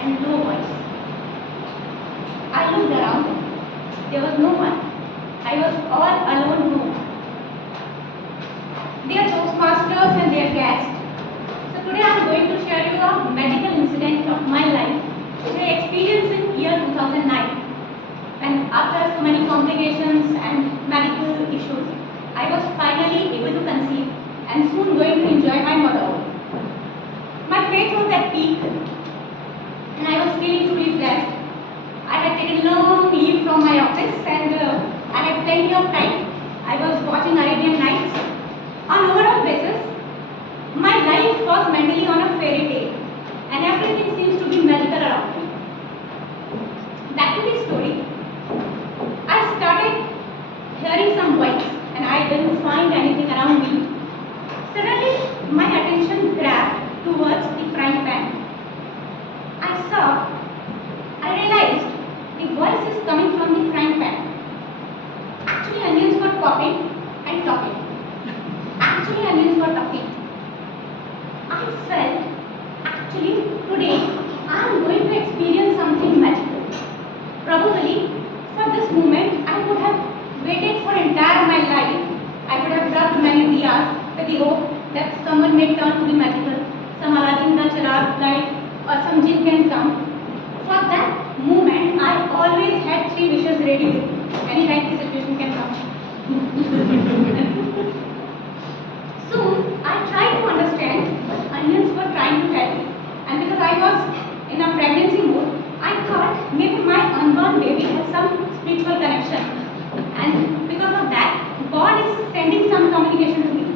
and low voice. I looked around. There was no one. I was all alone home. Dear Toastmasters and their guests, today I am going to share you a medical incident of my life, which I experienced in year 2009. And after so many complications and medical issues, I was finally able to conceive and soon going to enjoy my motherhood. faith was at peak, and I was feeling truly blessed. I had taken long leave from my office, and I had plenty of time. I was watching Arabian Nights. On overall basis, my life was mentally on a fairy tale, and everything seems to be magical around me. Back to the story. I started hearing some voice, and I didn't find anything around me. Suddenly, my attention grabbed towards the frying pan. I realized the voice is coming from the frying pan. Actually, onions were popping and talking. Actually, onions were talking. I felt, actually, today I am going to experience something magical. Probably, for this moment, I would have waited for entire my life. I would have rubbed many diyas with the hope that someone may turn to be magical, some Aladdin the Chirag light, or some jinn can come. For that moment, I always had 3 wishes ready with me. Anytime the situation can come. Soon, I tried to understand what onions were trying to tell me. And because I was in a pregnancy mode, I thought maybe my unborn baby has some spiritual connection. And because of that, God is sending some communication to me.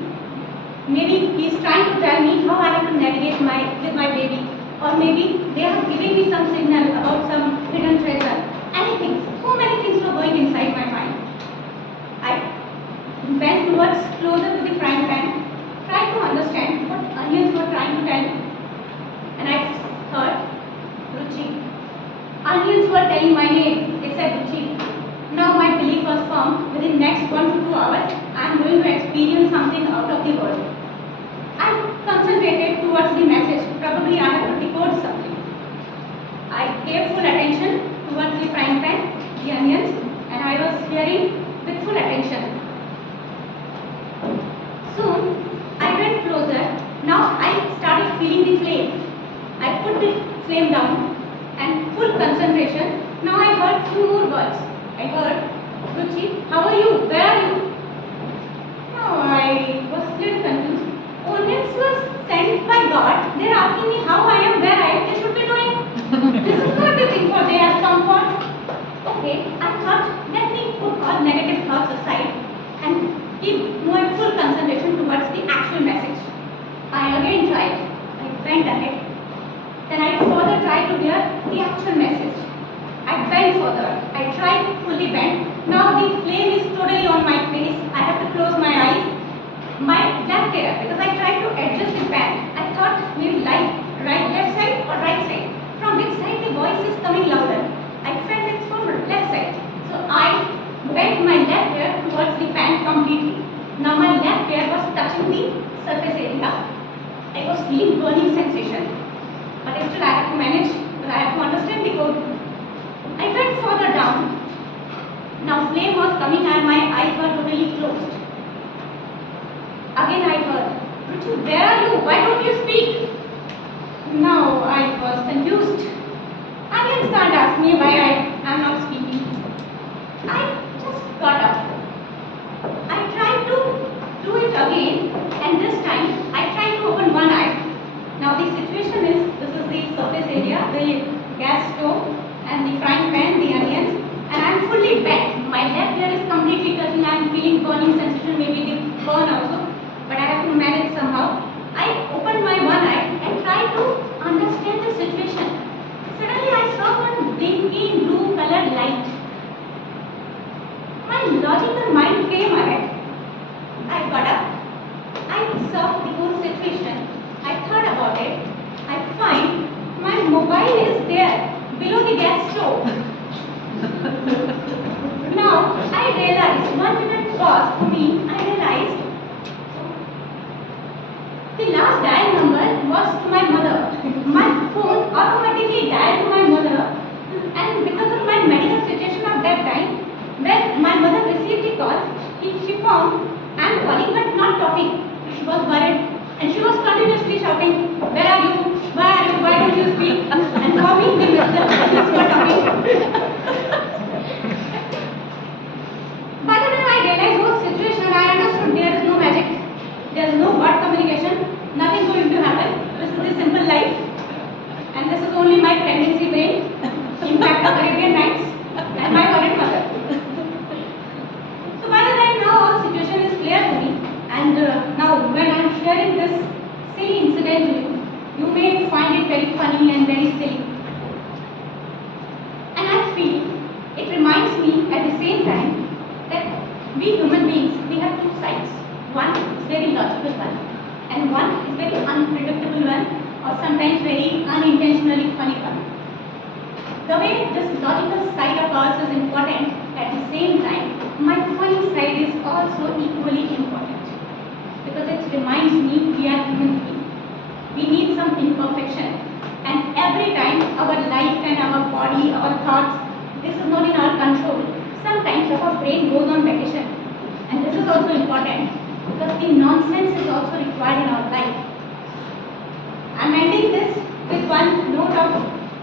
Maybe He is trying to tell me how I have to navigate with my baby. Or maybe they are giving me some signal about some hidden treasure. Anything. So many things were going inside my mind. I went towards closer to the frying pan, tried to understand what onions were trying to tell me. And I heard, Ruchi. Onions were telling my name. They said Ruchi. Now my belief was firm. Within next 1 to 2 hours, I am going to experience something out of the world. I concentrated towards the message. Probably I have to decode something. I gave full attention towards the frying pan, the onions, and I was hearing with full attention. Soon, I went closer. Now I started feeling the flame. I put the flame down and full concentration. Now I heard few more words. I heard, Ruchi, how are you? Where are you? Now I was little confused. Onions were sent by God. They are asking me how I am, where I am. They should be doing. This is not the thing for their comfort. Okay, I thought, let me put all negative thoughts aside and keep my full concentration towards the actual message. I again tried. I went ahead. Then I further tried to hear the actual message. I bent further. I tried fully bent. Now the flame is totally on my face. I have to close my eyes. My left ear, because I tried to adjust the pan. I thought maybe left side or right side. From which side the voice is coming louder. I felt it's from left side. So I bent my left ear towards the pan completely. Now my left ear was touching the surface area. I was feeling burning sensation. But still I have to manage, but I have to understand the code. I went further down. Now flame was coming and my eyes were totally closed. Again I heard, Ruchi, where are you? Why don't you speak? Now I was confused. Onions can't ask me why I am not speaking. I just got up. I tried to do it again, and this time I tried to open one eye. Now the situation is, this is the surface area, the gas stove and the frying pan, the onions, and I am fully bent. My left ear is completely touching. I am feeling burning sensation, maybe the burn also. But I have to manage somehow. I opened my one eye and tried to understand the situation. Suddenly I saw one blinking blue colored light. My logical mind came ahead. I got up. I saw the whole situation. I thought about it. I find my mobile is there below the gas stove. Now I realized, 1 minute pause for me, I realized the last dial number was to my mother. My phone automatically dialed to my mother, and because of my medical situation at that time, when my mother received the call, she found I am calling but not talking. She was worried and she was continuously shouting, where are you? Why are you? Why don't you speak? And for me, the messages were talking. By the time I realized whole situation, I understood there is no magic. There is no word communication. Nothing going to happen. This is the simple life. incident to you, you may find it very funny and very silly. And I feel it reminds me at the same time that we human beings, we have two sides. One is very logical one, and one is very unpredictable one, or sometimes very unintentionally funny one. The way this logical side of ours is important, at the same time, my funny side is also equally important. Because it reminds me we are human beings. We need some imperfection. And every time our life and our body, our thoughts, this is not in our control. Sometimes our brain goes on vacation. And this is also important because the nonsense is also required in our life. I'm ending this with one note of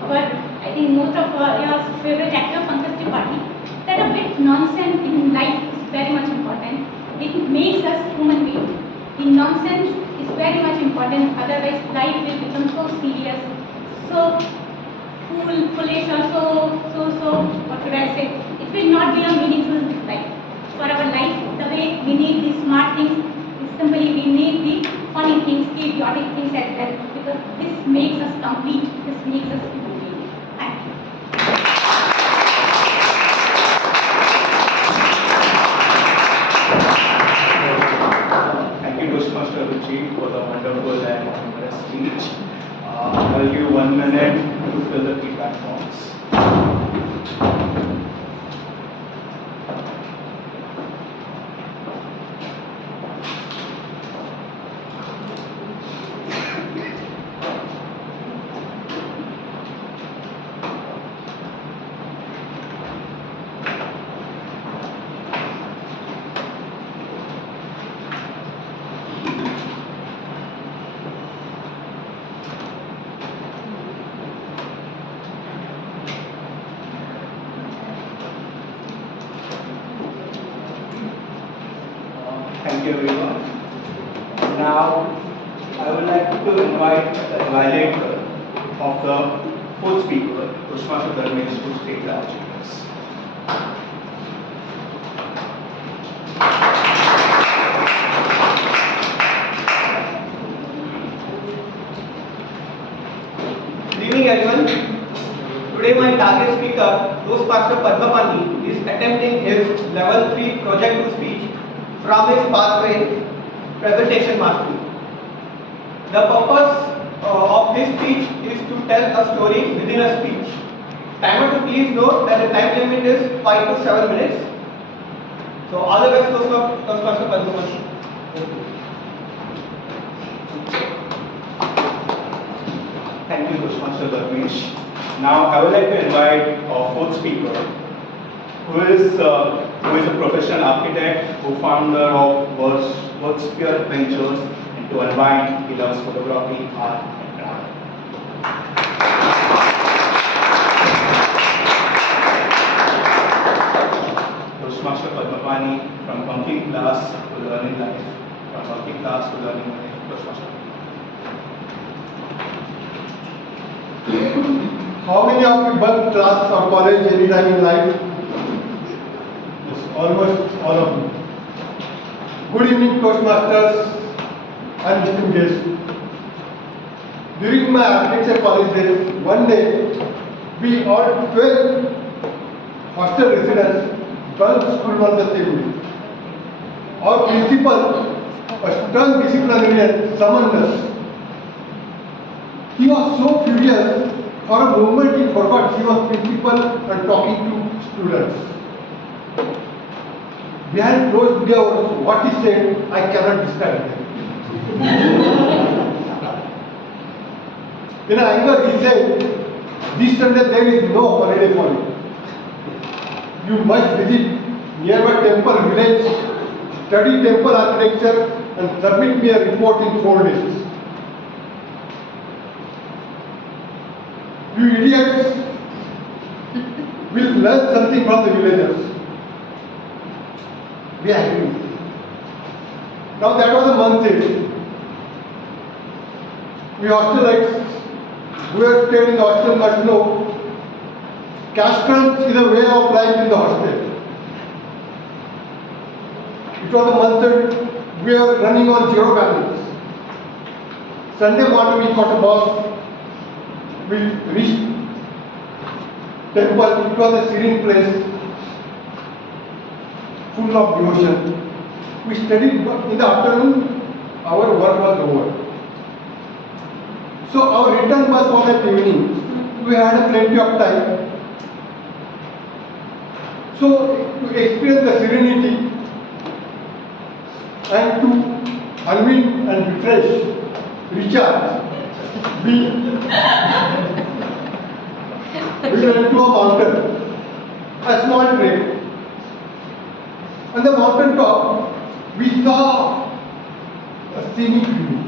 our, I think most of your favorite actor, Pankaj Tripathi, that a bit nonsense in life is very much important. It makes us human beings. The nonsense is very much important, otherwise life will become so serious, so foolish or so, what should I say? It will not be a meaningful life. For our life, the way we need the smart things, is simply we need the funny things, the idiotic things as well, because this makes us complete, this makes us human beings. Thank you. Thank you, Toastmaster Ruchi, for the wonderful and humorous speech. I'll give 1 minute to fill the feedback forms. Thank you everyone. Now, I would like to invite the evaluator of the fourth speaker, Toastmaster Dharmesh, to take the achievements. Good evening everyone. Today my target speaker, Toastmaster Padmapani, is attempting his level 3 project 2 speech from his pathway presentation mastery. The purpose of this speech is to tell a story within a speech. Timer to please note that the time limit is 5 to 7 minutes. So all the best Toastmaster Padmapani. Thank you, Toastmaster Dharmesh. Now, I would like to invite our fourth speaker, who is a professional architect, co-founder of Worksphere Ventures, and to unwind, he loves photography, art, and travel. Toastmaster Padmapani, from working class to learning life, from working class to learning life, Toastmaster. How many of you bunked class or college anytime in life? Yes, almost all of you. Good evening, Toastmasters and distinguished guests. During my architecture college days, one day, we all 12 hostel residents bunked school once the same day. Our principal, a stern disciplinarian, summoned us. He was so furious, for a moment he forgot he was principal and talking to students. Behind closed doors, what he said, I cannot describe it. In anger, he said, this Sunday there is no holiday for you. You must visit nearby temple village, study temple architecture, and submit me a report in 4 days. You idiots will learn something from the villagers. We agree. Now that was a month in. We hostelites who have stayed in the hostel must know cash crunch is a way of life in the hostel. It was a month that we are running on zero balance. Sunday morning we got a bus. We reached temple. It was a serene place, full of devotion. We studied in the afternoon. Our work was over. So our return bus was at evening. We had plenty of time. So to experience the serenity and to unwind and refresh, recharge, we went to a mountain, a small trek. On the mountain top, we saw a scenic view.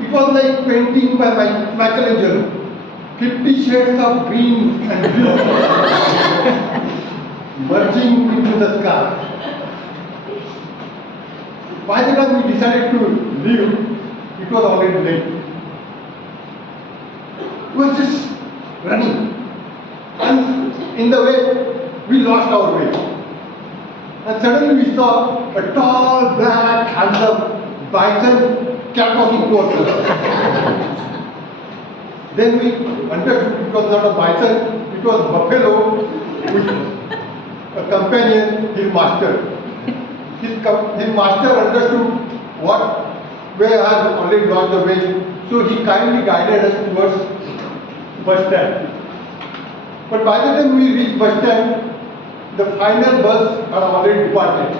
It was like painting by Michelangelo, 50 shades of green and blue merging into the sky. By the time we decided to leave, it was already late. We were just running, and in the way, we lost our way. And suddenly we saw a tall, black, handsome bison catwalking towards us. Then we understood it was not a bison, it was a buffalo with a companion, his master. His master understood where I had already lost the way, so he kindly guided us towards bus stand. But by the time we reached bus stand, the final bus had already departed.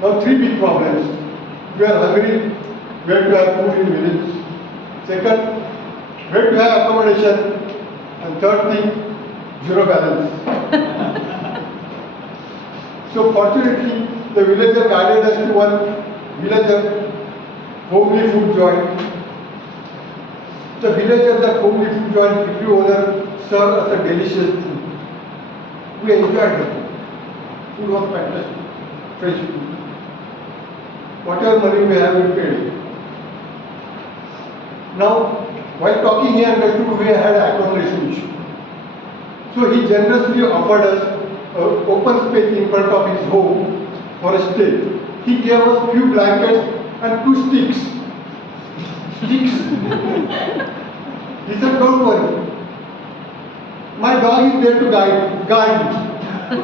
Now 3 big problems. We are hungry, where to have food in village. Second, where to have accommodation. And third thing, 0 balance. So fortunately, the villager guided us to one villager homely food joint. The villagers at homely food joint, if you owner, served us a delicious food. We enjoyed the food. Food was fantastic, fresh food. Whatever money we have, we paid. Now, while talking, he understood we had accommodation issue. So he generously offered us open space in front of his home for a stay. He gave us few blankets and 2 sticks. He said, don't worry. My dog is there to guide you.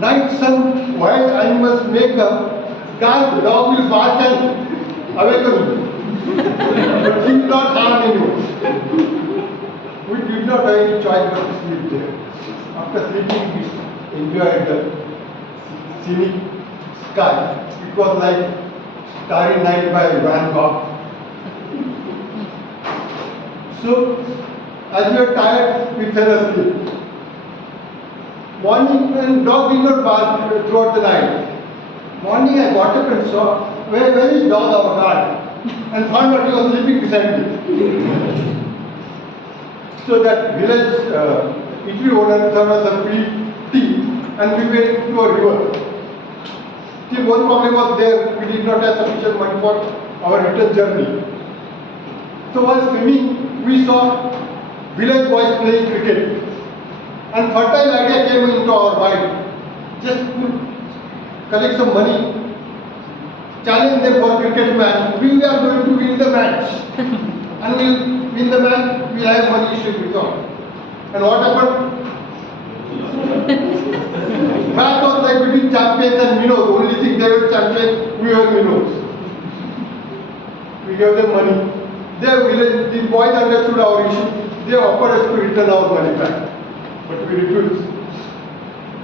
Night some wild animals make up, the dog will bark and awaken you. But he will not harm anyone. We did not have any choice but to sleep there. After sleeping, we enjoyed the scenic sky. It was like Starry Night by Van Gogh. So, as we were tired, we fell asleep. Morning, and dog did not bark throughout the night. Morning, I got up and saw, where is dog, our guard? And found out he was sleeping beside me. So that village eatery owner served us a free tea, and we went to a river. Still, one problem was there, we did not have sufficient money for our return journey. So while swimming, we saw village boys playing cricket. And fertile idea came into our mind. Just collect some money, challenge them for a cricket match. We are going to win the match. And we'll win the match, we'll have money issued with all. And what happened? Match was like between champions and minnows. The only thing they were champions, we were minnows. We gave them money. The boys understood our issue. They offered us to return our money back. But we refused.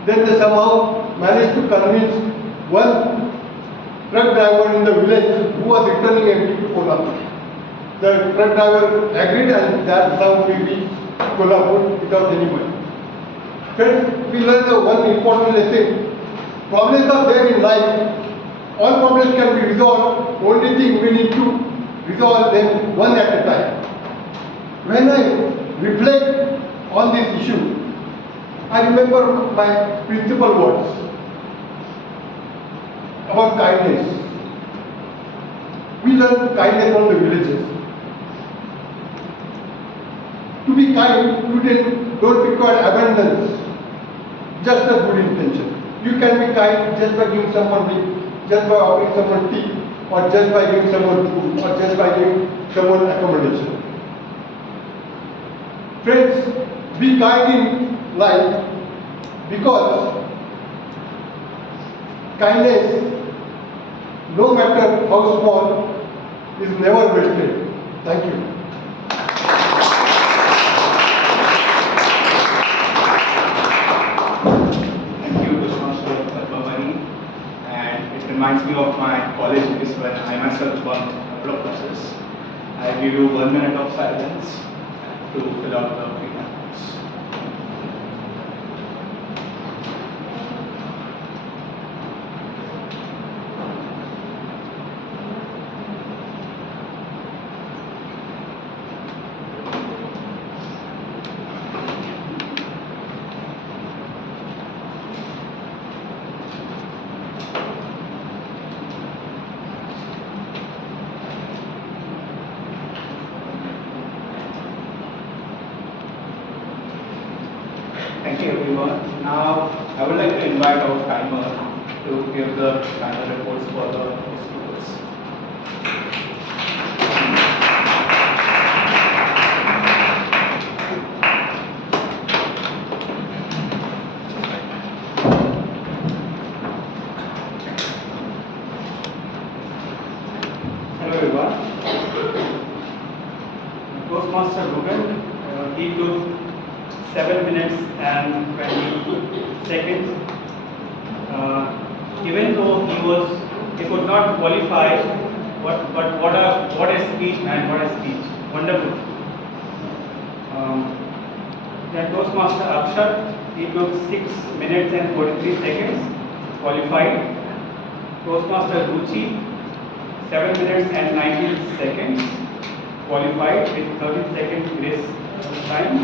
Then they somehow managed to convince one truck driver in the village who was returning empty to Kolhapur. The truck driver agreed, and that's how we reached Kolhapur without any money. Friends, we learned one important lesson. Problems are there in life. All problems can be resolved. Only thing we need to resolve them one at a time. When I reflect on this issue, I remember my principal words about kindness. We learn kindness from the villages. To be kind, you don't require abundance, just a good intention. You can be kind just by giving someone tea, just by offering someone tea, or just by giving someone food, or just by giving someone accommodation. Friends, be kind in life because kindness, no matter how small, is never wasted. Thank you. Thank you, Toastmaster Padmavani. And it reminds me of my college days when I myself bunked a couple of classes. I give you 1 minute of silence to fill out the free handouts. Thank you, everyone. Now, I would like to invite our timer to give the timer reports for the students. Hello, everyone. Toastmaster Ruben, he took 7 minutes and 20 seconds. Even though he could not qualify, but what a speech, man, what a speech. Wonderful. Then Toastmaster Akshat, he took 6 minutes and 43 seconds, qualified. Toastmaster Ruchi, 7 minutes and 19 seconds, qualified with 30 seconds grace time.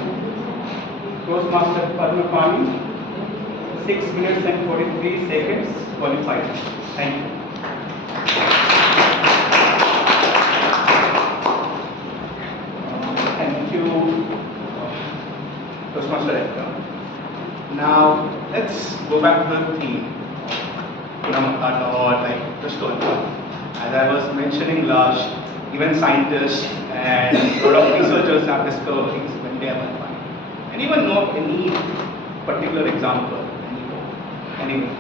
Toastmaster Padmapani, 6 minutes and 43 seconds, qualified. Thank you. Thank you, Toastmaster Ekta. Now, let's go back to the theme of or like the story. As I was mentioning last, even scientists and a lot of researchers have discovered things when they are confined. Anyone know of any particular example anywhere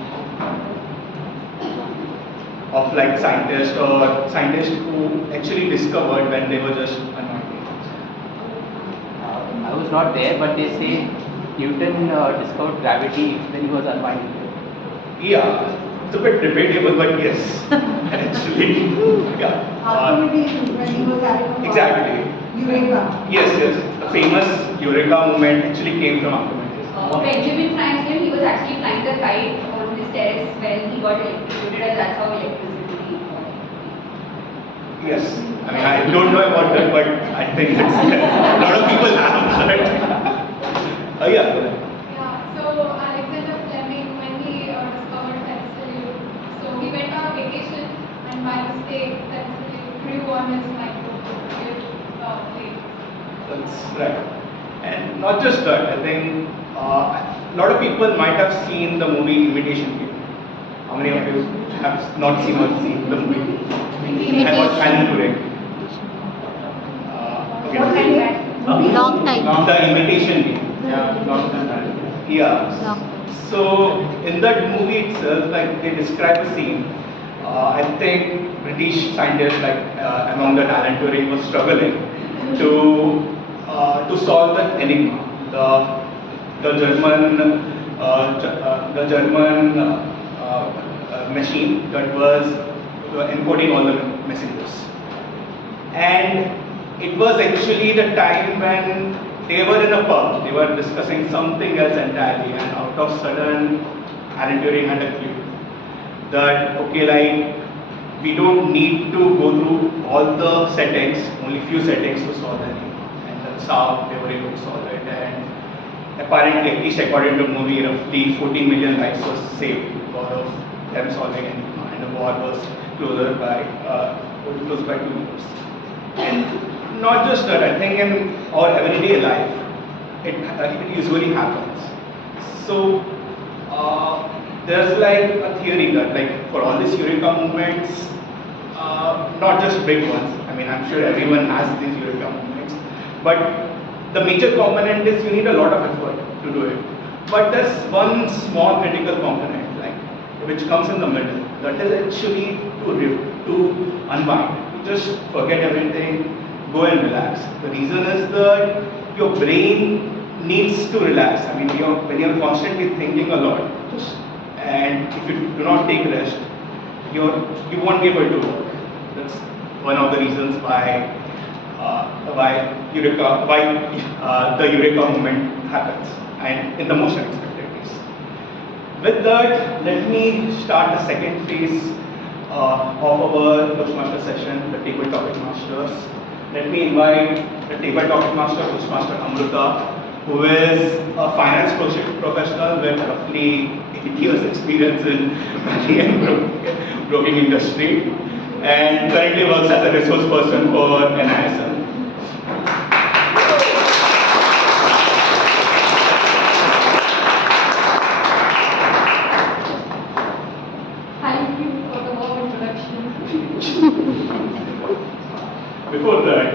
of like scientists or scientists who actually discovered when they were just unwinding? I was not there, but they say Newton discovered gravity when he was unwinding. Yeah, it's a bit debatable, but yes, actually, yeah. Archimedes, when he was having a Exactly. Eureka. Yes, the famous Eureka movement actually came from Archimedes. Benjamin Franklin, he was actually flying the kite on his terrace when he got electrocuted, and that's how electricity. Yes, I mean, I don't know about that, but I think it's, a lot of people have heard. Yeah, go ahead. Yeah, so Alexander Fleming, when he discovered penicillin, so he went on vacation and by mistake penicillin grew on his microscope plate. That's right. And not just that, I think a lot of people might have seen the movie Imitation Game. How many of you have not seen or seen the movie? I watched Alan Turing. Long time. The Imitation Game. Yeah, long time. Yeah. So in that movie itself, like they describe a scene. I think British scientists, like among that Alan Turing, was struggling to solve the enigma. The German machine that was encoding all the messages. And it was actually the time when they were in a pub, they were discussing something else entirely, and out of sudden, Alan Turing had a clue that, okay, like, we don't need to go through all the settings, only few settings to solve the enigma. And that's how they were able to solve it. And apparently, at least according to the movie, roughly 14 million lives was saved because of them solving enigma, and the war was close by 2 years. And not just that, I think in our everyday life, it usually happens. So there's like a theory that like for all these Eureka movements, not just big ones. I mean, I'm sure everyone has these eureka moments. But the major component is you need a lot of effort to do it. But there's one small critical component, like which comes in the middle. That is actually to unwind. To just forget everything, go and relax. The reason is that your brain needs to relax. I mean, when you're constantly thinking a lot, and if you do not take rest, you won't be able to work. That's one of the reasons why the eureka moment happens, and in the most unexpected ways. With that, let me start the second phase of our Toastmaster session, the table topic masters. Let me invite the table topic master, Toastmaster Amruta, who is a finance professional with roughly 8 years experience in banking and broking industry, and currently works as a resource person for NISL. Thank you for the warm introduction. Before that,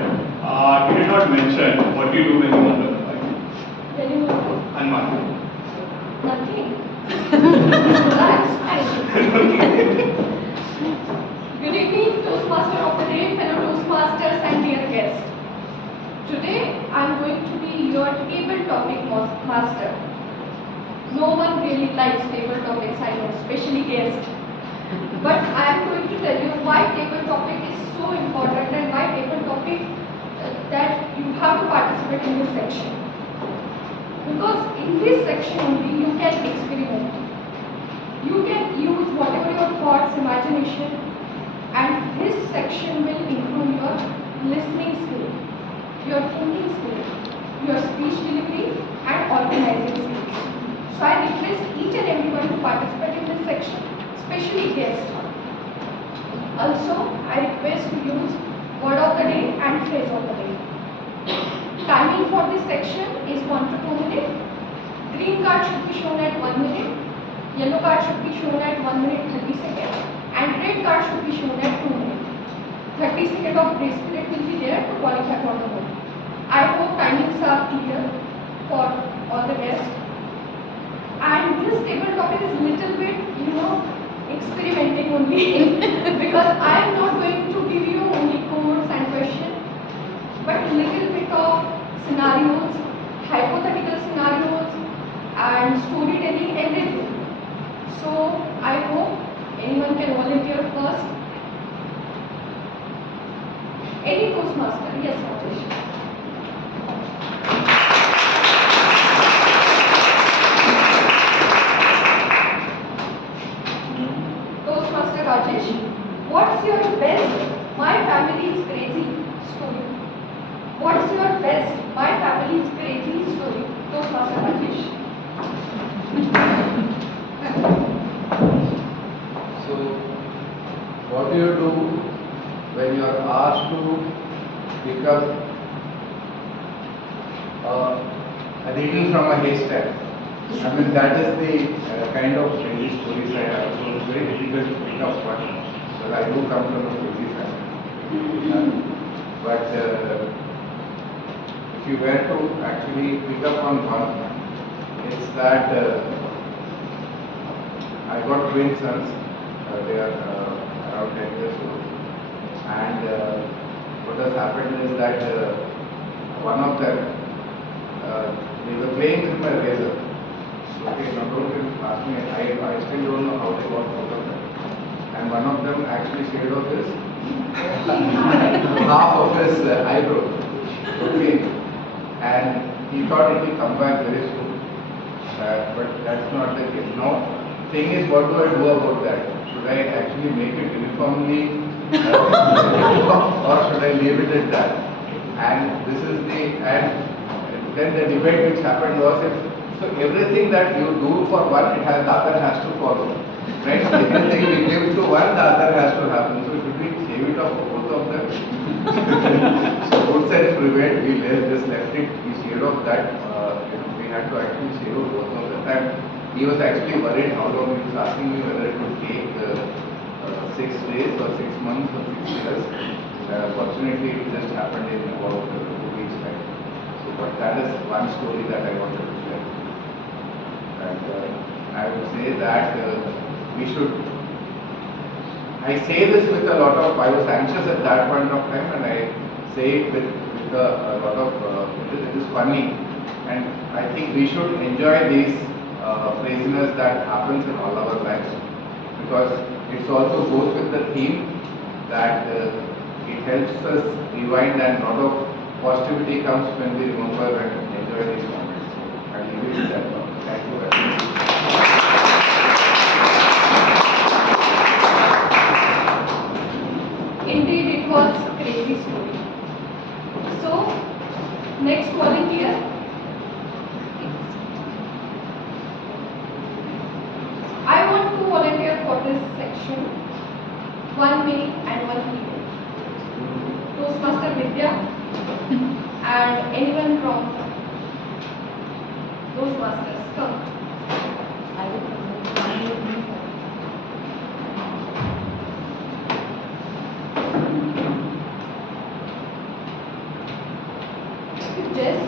you did not mention what you do when you wonder. When you Unwind. nothing. Relax. Good evening, Toastmaster of the day, fellow Toastmasters and dear guests. Today, I am going to be your table topic master. No one really likes table topics, I know, especially guests. But I am going to tell you why table topic is so important and why table topic that you have to participate in this section. Because in this section only you can experiment. You can use whatever your thoughts, imagination, and this section will improve your listening skill, your thinking skill, your speech delivery and organizing skills. So I request each and everyone to participate in this section, especially guests. Also, I request to use word of the day and phrase of the day. Timing for this section is 1 to 2 minutes. Green card should be shown at 1 minute. Yellow card should be shown at 1 minute 30 seconds. And red card should be shown at 2 minutes. 30 seconds of grace period will be there to qualify for the vote. I hope timings are clear for all the guests. And this table topic is little bit, experimenting only because I am not going to give you only codes and questions, but little bit of scenarios, hypothetical scenarios and storytelling, everything. So I hope anyone can volunteer first. Any Toastmaster? Yes, Rajesh. Toastmaster Rajesh, what's your best "My family is crazy" story? What's your best "My family is crazy" story? Toastmaster Rajesh. So, what do you do when you are asked to pick up a needle from a haystack? I mean, that is the kind of crazy stories I have. So it's very difficult to pick up one, but I do come from a crazy family. But if you were to actually pick up on one, it's that I got twin sons. They are around 10 years old. And what has happened is that one of them, they were playing with my razor. Okay, now don't ask me, I still don't know how they got out of that. And one of them actually shaved off his half of his eyebrow. Okay, and he thought it will come back very soon. But that's not the case. Now, thing is, what do I do about that? Should I actually make it uniformly or should I leave it at that? And this is and then the debate which happened was so everything that you do for one, the other has to follow. Right? Everything we give to one, the other has to happen. So should we save it off both of them? So good sense prevailed. We just left it. We shaved off that. We had to actually shave off both of them. And he was actually worried how long. He was asking me whether it would take 6 days or 6 months or 6 years. Fortunately, it just happened in about 2 weeks time. So, but that is one story that I wanted to share. And I would say that we should. I say this with a lot of. I was anxious at that point of time, and I say it with a lot of. It is funny, and I think we should enjoy these craziness that happens in all our lives, because it also goes with the theme that it helps us rewind, and a lot of positivity comes when we remember and enjoy these moments. I'll leave it at that. Thank you very much. Indeed, it was a crazy story. So, next volunteer. I want to volunteer for this section. One male and one female. Toastmaster Vidya and anyone from Toastmasters. Come. Jess.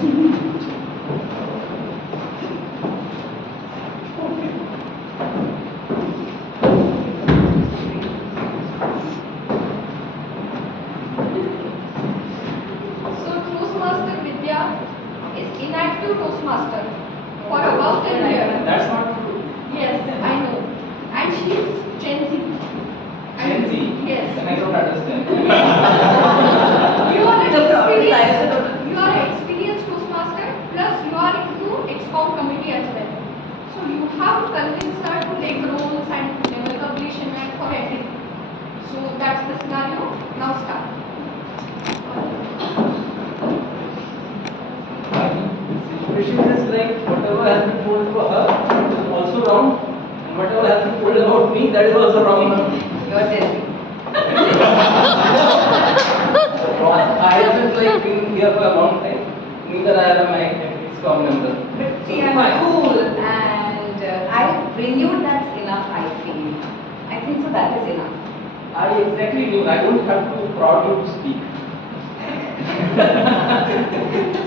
So Toastmaster Vidya is inactive Toastmaster for about 10 years. That's not true. Yes, I know. And she is Gen Z. Gen Z? Yes. And I don't understand. You are an experienced Toastmaster, plus you are into ExCom committee as well. So you have to convince her to take roles and level completion and for everything. So that's the scenario. Now start. Situation is like whatever has been told for her is also wrong, and whatever has been told about me, that is also wrong. You're Gen Z. I haven't like been here for a long time. Neither I am my ExCom member. But see, I'm cool and I bring you, that's enough, I feel. I think so that is enough. I exactly knew. I don't have to prod you to speak.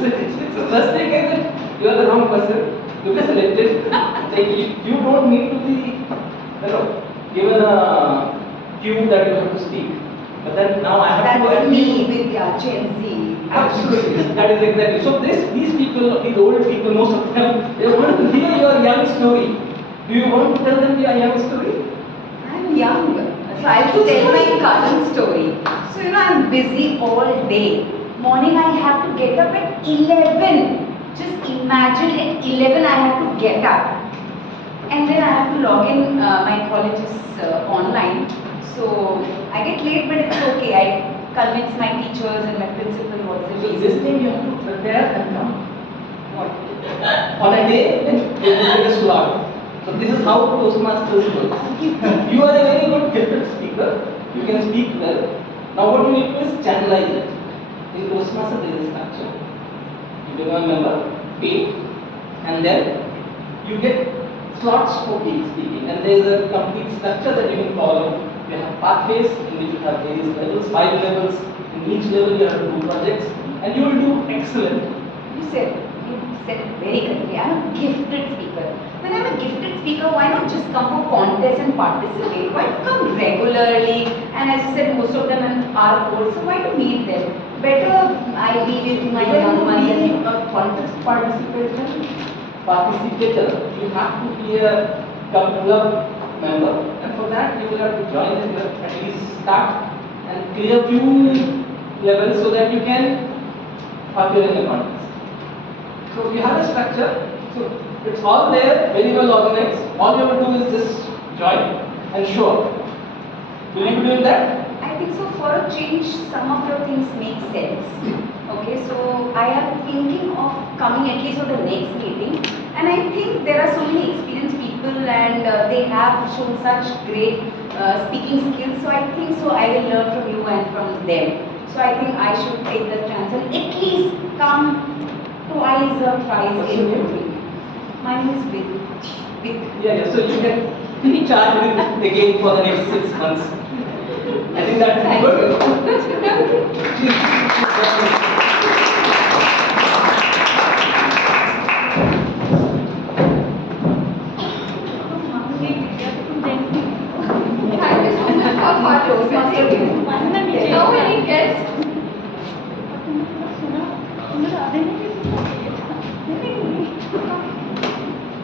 So the first thing is that you are the wrong person to be selected. Like you don't need to be, given a cue that you have to speak. But then now I have to. That's me with your Gen Z. Absolutely, that is exactly. So these people, these old people, most of them, they want to hear your young story. Do you want to tell them your young story? I'm young, so I'll tell my current story. So I'm busy all day. Morning I have to get up at 11. Just imagine at 11 I have to get up. And then I have to log in, my college is online. So I get late, but it's okay. I convince my teachers and my principal what's the So reason. this thing you have to prepare and come. What? On a day, then you will get a slot. So this is how Toastmasters works. You are a very good gifted speaker. You can speak well. Now what you need to do is channelize it. In Toastmaster there is structure. You become a member, pay, and then you get slots for speaking. And there is a complete structure that you can follow. You have pathways in which you have various levels, 5 levels. In each level you have to do projects, and you will do excellent. You said it very correctly. I'm a gifted speaker. When I'm a gifted speaker, why not just come for contests and participate? Why not come regularly? And as you said, most of them are old, so why to meet them? Better I be with my young ones. Being a contest participator, you have to be a club member, and for that you will have to join the club, at least start and clear few levels so that you can appear in the contest. So you have a structure, so it's all there, very well organized. All you have to do is just join and show up. Will you be doing that? I think so. For a change, some of your things make sense. Okay, so I am thinking of coming at least for the next meeting, and I think there are so many experienced people and they have shown such great speaking skills. So I think so I will learn from you and from them. So I think I should take the chance and at least come twice or thrice What's in your a name? week. My name is Vic. Yeah, so you can be charged with again for the next 6 months. telling that. Thank Thank you so much for participating. Now any guests?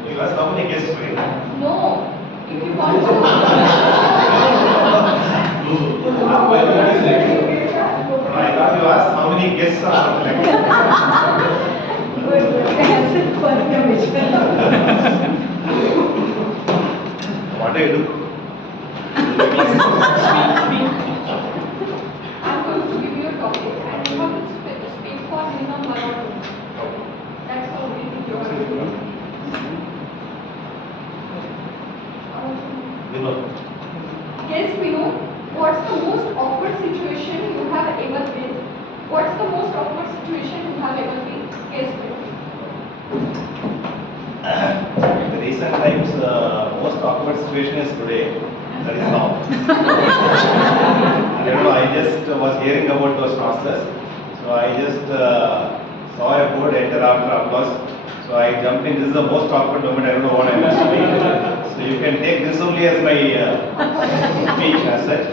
You asked how many guests, right? No. If you want to. I thought you asked how many guests or something like that. What do you do? I'm going to give you a topic and you have to speak for minimum 1 or 2. That's how we do your Yes, Vinod, what's the most awkward situation you have ever been? What's the most awkward situation you have ever been? Yes, Vinod. In the recent times, most awkward situation is today. That is now. I don't know. I just was hearing about Toastmasters, so I just saw a board enter after applause. So I jumped in. This is the most awkward moment. I don't know what I was doing. So you can take this only as my speech as such.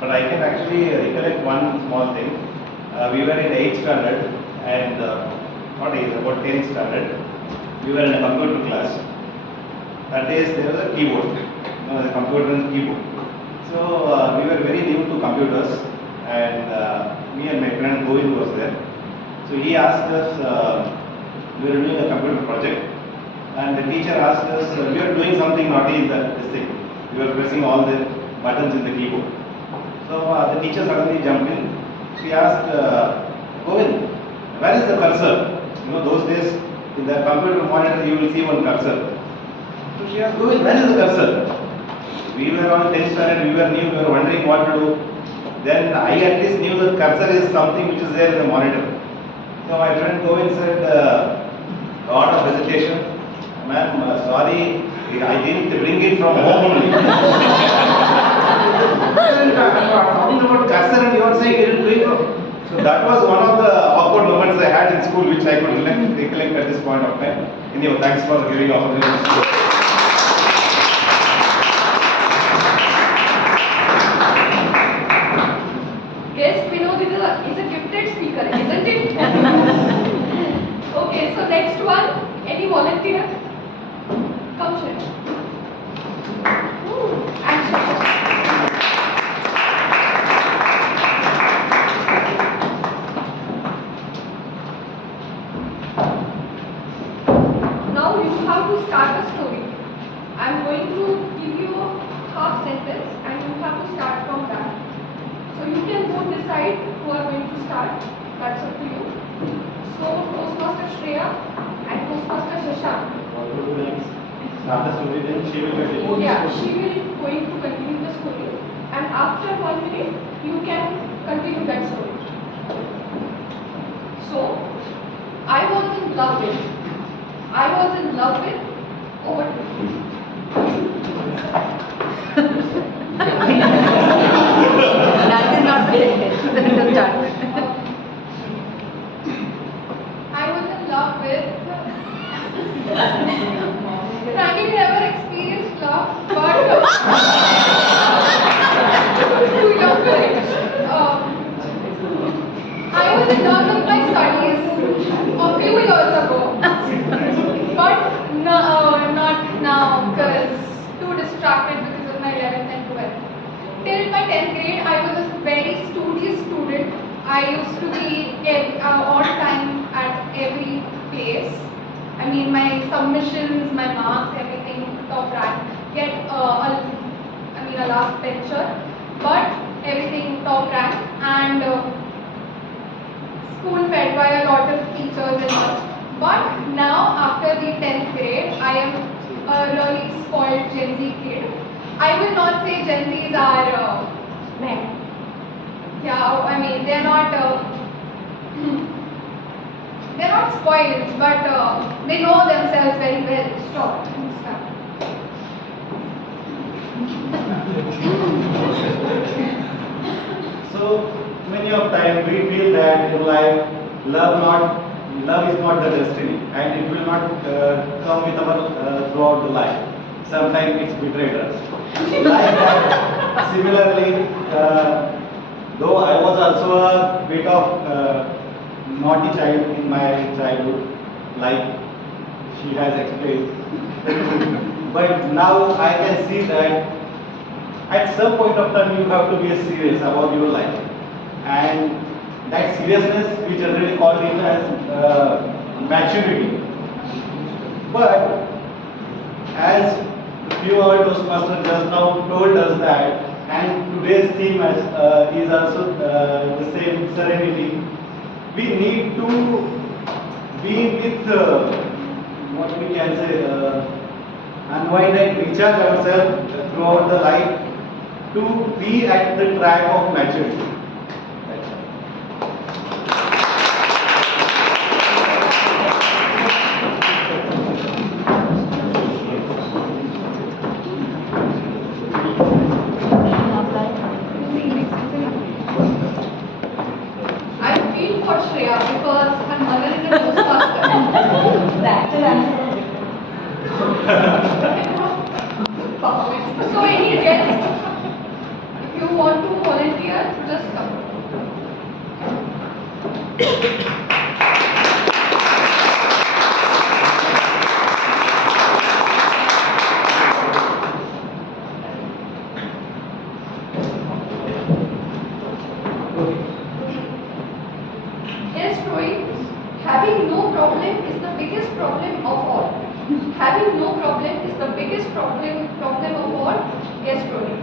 But I can actually recollect one small thing. We were in 8th standard and not 8th, about 10th standard. We were in a computer class. That is, there was a keyboard, the computer and keyboard. So we were very new to computers, and me and my friend Govind was there. So he asked us, we were doing a computer project, and the teacher asked us, we were doing something naughty in this thing. We were pressing all the buttons in the keyboard. So the teacher suddenly jumped in. She asked, Govind, where is the cursor? You know, those days in the computer monitor you will see one cursor. So she asked, Govind, where is the cursor? We were on 10th standard, we were new, we were wondering what to do. Then I at least knew that cursor is something which is there in the monitor. So my friend Govind said, lot of hesitation. Ma'am, sorry, I didn't bring it from home only. Talking about cursor and you are saying you didn't bring it. So that was one of the awkward moments I had in school which I could recollect at this point of time. Anyway, thanks for giving opportunity. Guest Vinod is a gifted speaker, isn't it? Okay, so next one, any volunteer? Come, Shiv. Action. Now you have to start a story. I'm going to give you a half sentence and you have to start from that. So you can both decide who are going to start. That's up to you. So Toastmaster Shreya and Toastmaster Shashank. Start the story, then she will continue. Yeah, she will going to continue the story. And after 1 minute, you can continue that story. So, I was in love with. Over to you. That is not very to start with. I was in love with. Frankly, never experienced love, but too young for it. I was in love with my studies a few years ago, but no, not now, because too distracted because of my 11th and 12th. Till my 10th grade, I was a very studious student. I used to be on time at every place. I mean, my submissions, my marks, everything top rank. Get a last bencher, but everything top rank and spoon fed by a lot of teachers and all. But now, after the 10th grade, I am a really spoiled Gen Z kid. I will not say Gen Zs are men. Yeah, I mean they're not spoiled, but they know themselves very well. Stop and stuff. So many of times we feel that in life, love is not the destiny, and it will not come with our throughout the life. Sometimes it's betrayed us. Like that, similarly, though I was also a bit of naughty child in my childhood, like she has explained. But now I can see that at some point of time you have to be serious about your life, and that seriousness we generally call it as maturity. But as the few our Toastmasters just now told us that, and today's theme is also the same, serenity. We need to be with what we can say, unwind and recharge ourselves throughout the life to be at the track of maturity. I feel for Shreya because her mother is a Toastmaster. The actual answer. So any guest, if you want to volunteer, just come. Yes, Rohit, having no problem is the biggest problem of all. Having no problem is the biggest problem of all. Yes, Rohit.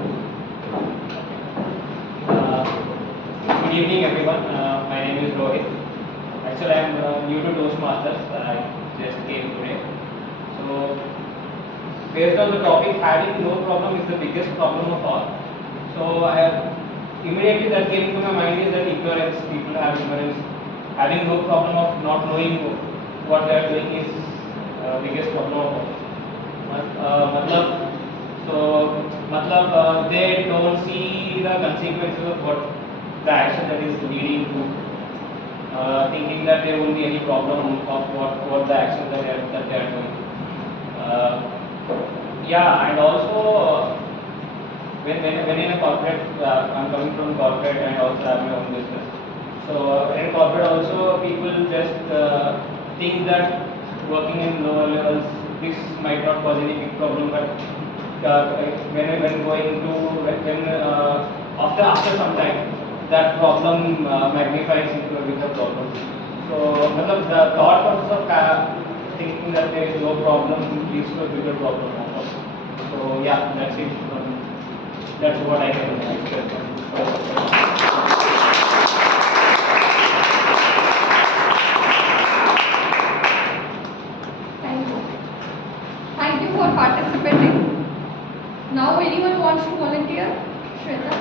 Good evening, everyone. My name is Rohit. Actually, I am new to Toastmasters. I just came today. So, based on the topic, having no problem is the biggest problem of all. So, immediately that came to my mind is that ignorance. People have ignorance. Having no problem of not knowing what they are doing is biggest problem of all. मतलब they don't see the consequences of what the action that is leading to, thinking that there won't be any problem of what the action that they are doing. Yeah, and also when in a corporate, I'm coming from corporate and also have my own business. So in corporate also people just think that working in lower levels this might not cause any big problem, but when going to after some time that problem magnifies into a bigger problem. So matlab, the thought process of thinking that there is no problem leads to a bigger problem. So yeah, that's it. That's what I can express. Thank you. Thank you for participating. Now anyone wants to volunteer? Shweta?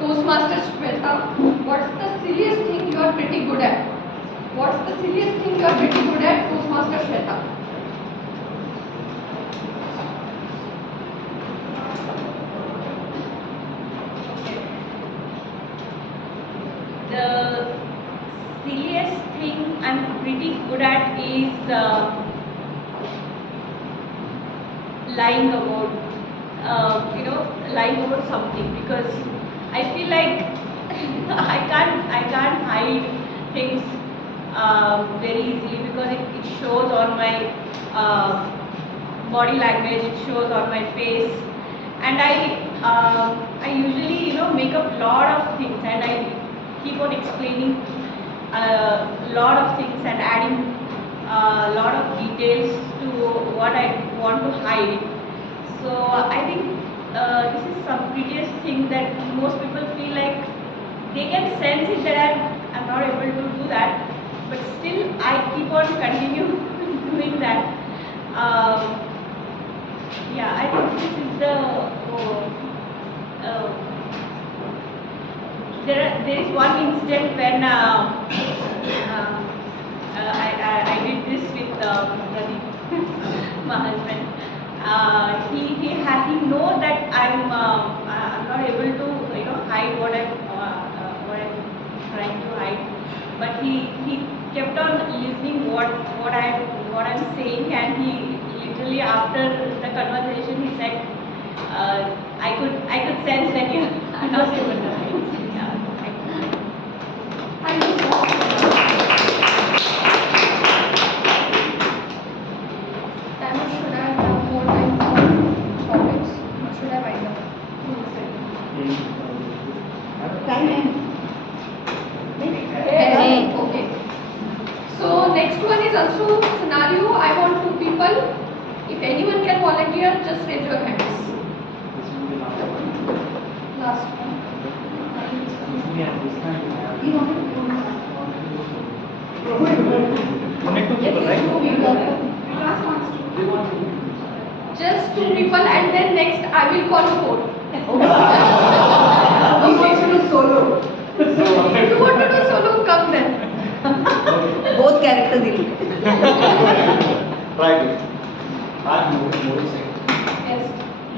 Toastmasters Shweta, what's the silliest thing you are pretty good at? What's the silliest thing you are pretty good at, Toastmaster Shweta? The silliest thing I'm pretty good at is lying about, lying about something, because I feel like I can't hide things very easily, because it shows on my body language, it shows on my face, and I usually make up lot of things, and I keep on explaining a lot of things and adding a lot of details to what I want to hide. So I think this is some prettiest thing that most people feel like they can sense it that I'm not able to do that, but still I keep on continue doing that. Yeah, I think this is the there is one incident when I did this with Pradeep, my husband. He know that I'm not able to hide what I'm trying to hide, but he kept on listening what I'm saying, and he literally after the conversation he said, I could sense that you are not able to hide. Yeah, Thank you so much. Thanos, should I have more time for topics or should I wind up? Time. Okay. So next one is also scenario. I want two people. If anyone can volunteer, just raise your hands. Last one. Only two people, right? Just two people, and then next I will call a vote. He wants to do solo. If you want to do solo, come then. Both characters in it. Right. I'm moving second. Yes.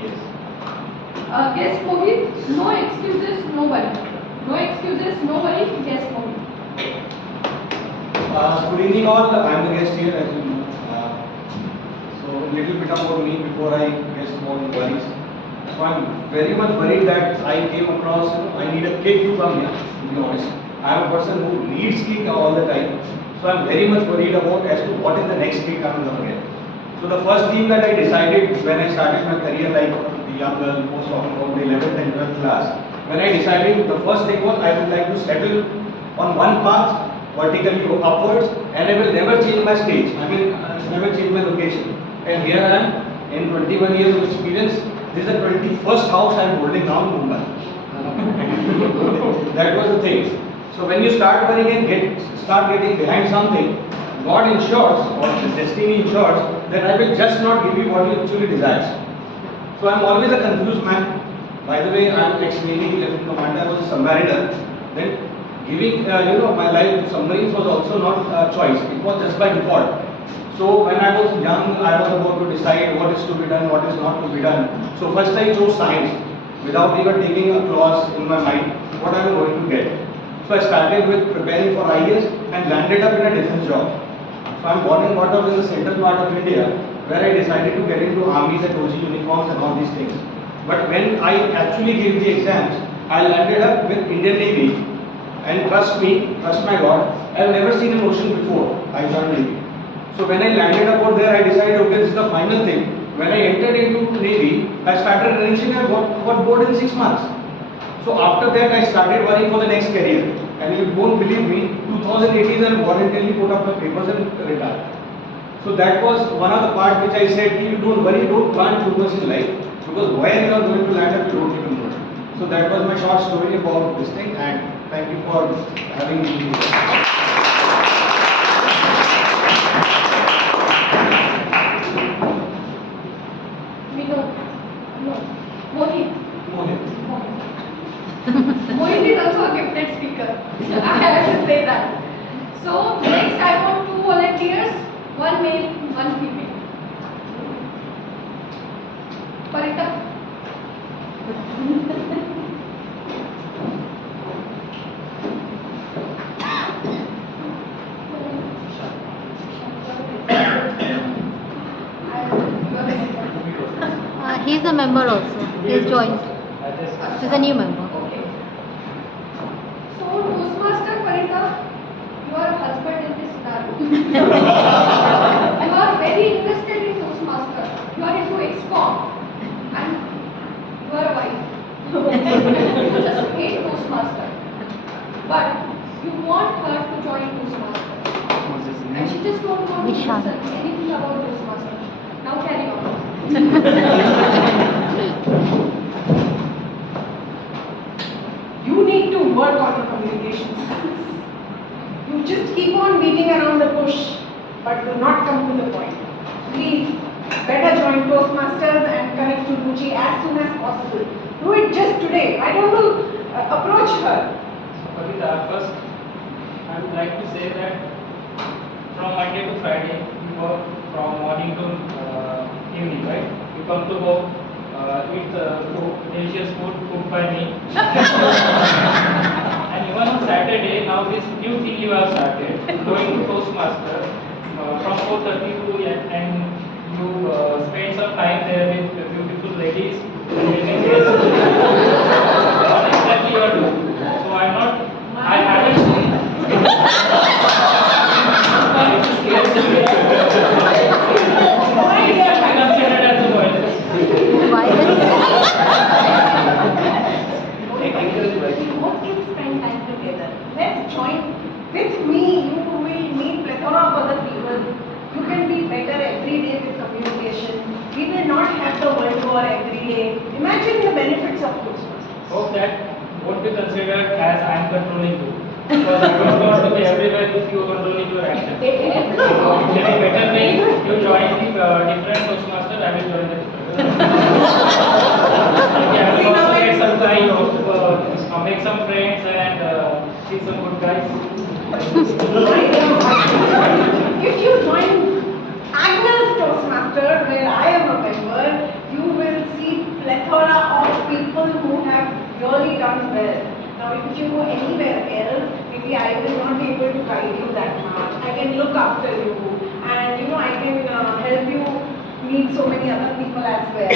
Yes. Guess Mohit, no excuses, no worry. No excuses, no worry, guess Mohit. Good evening all, I am the guest here as you know. So a little bit about me before I guess more worries. So I am very much worried that I came across, I need a kick to come here, to be honest. I am a person who needs kick all the time. So I am very much worried about as to what is the next kick I am going to get. So the first thing that I decided when I started my career, like the young girl most talking about the 11th and 12th class, when I decided the first thing was I would like to settle on one path, vertically go upwards, and I will never change my stage. I mean, never change my location. And here I am, in 21 years of experience, this is the 21st house I am holding now in Mumbai. That was the thing. So when you start worrying and start getting behind something, God ensures, or the destiny ensures, that I will just not give you what you actually desire. So I am always a confused man. By the way, I am ex-Navy Lieutenant Commander, I was a submariner. Then giving my life to submarines was also not a choice, it was just by default. So when I was young, I was about to decide what is to be done, what is not to be done. So first I chose science, without even taking a clause in my mind, what I am going to get. So I started with preparing for IAS and landed up in a defense job. So I am born and brought up in the central part of India, where I decided to get into armies and OG uniforms and all these things. But when I actually gave the exams, I landed up with Indian Navy. And trust me, trust my God, I have never seen an ocean before I joined Navy. So when I landed up over there, I decided, okay, this is the final thing. When I entered into Navy, I started arranging and got bored in 6 months. So after that, I started worrying for the next career. And if you won't believe me, 2018 I voluntarily put up the papers and retired. So that was one of the part which I said, you don't worry, don't plan too much in life, because where you are going to land up, you don't even know. So that was my short story about this thing, and thank you for having me here. Mohit. Mohit is also a gifted speaker. I have to say that. So next I want two volunteers, one male, one female. Parita. He's a member also. He's joined. He's a new member. Okay. So Toastmaster Parita, you are a husband in this scenario. You are very interested in Toastmaster. You are into XCOM and you are a wife. You just hate Toastmaster. But you want her to join Toastmaster. And she just don't want to listen anything about Toastmaster. Now carry on. You need to work on your just keep on beating around the bush, but do not come to the point. Please, better join Toastmasters and connect to Ruchi as soon as possible. Do it just today. Why don't you approach her? So, Kavita, first, I would like to say that from Monday to Friday, we work from morning to evening, right? You come to home, eat delicious food cooked by me. And even on Saturday, now this new thing you have started, going to Toastmasters from 4:30 to 8, and you spend some time there with the beautiful ladies. What exactly you are doing? So I'm not, I haven't seen. Both can spend time together. Let's join. With me, you will meet plethora of other people. You can be better every day with communication. We will not have the world war every day. Imagine the benefits of Toastmasters. Hope that won't be considered as I am controlling you. Because I don't want to be everywhere if you are controlling your actions. So, maybe better way you join the different Toastmasters, I will join the different. Okay, I will also get some time to make some friends and see some good guys. If you join Agnel's Toastmaster, where I am a member, you will see plethora of people who have really done well. Now, if you go anywhere else, maybe I will not be able to guide you that much. I can look after you, and I can help you meet so many other people as well.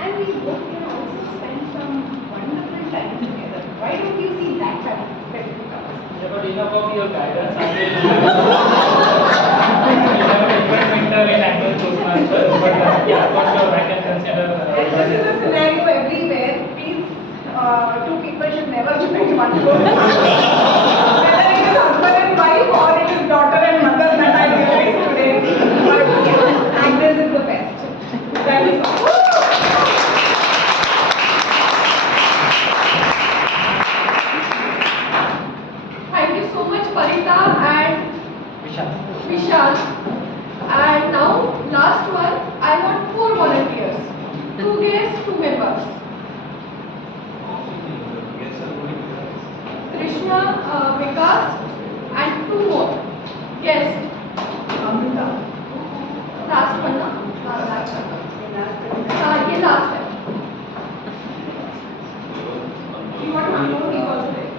And we both can also spend some wonderful time together. Why don't you see that benefit? Yeah, but enough of your guidance. I will have a different center in Agnel Toastmasters, but yeah, for sure I can consider. And this is a scenario everywhere. Please, two people should never join one group. Whether it is husband and wife or it is daughter and mother that I realized today. But yes, Agnel is the best. That is all. Thank you so much, Parita and Vishal. And now, last one, I want 4 volunteers. 2 guests, 2 members. Krishna, Vikas, and 2 more. Guests. Amrita. Last one, na? Last one. ये last है. You want Manmohan is also there.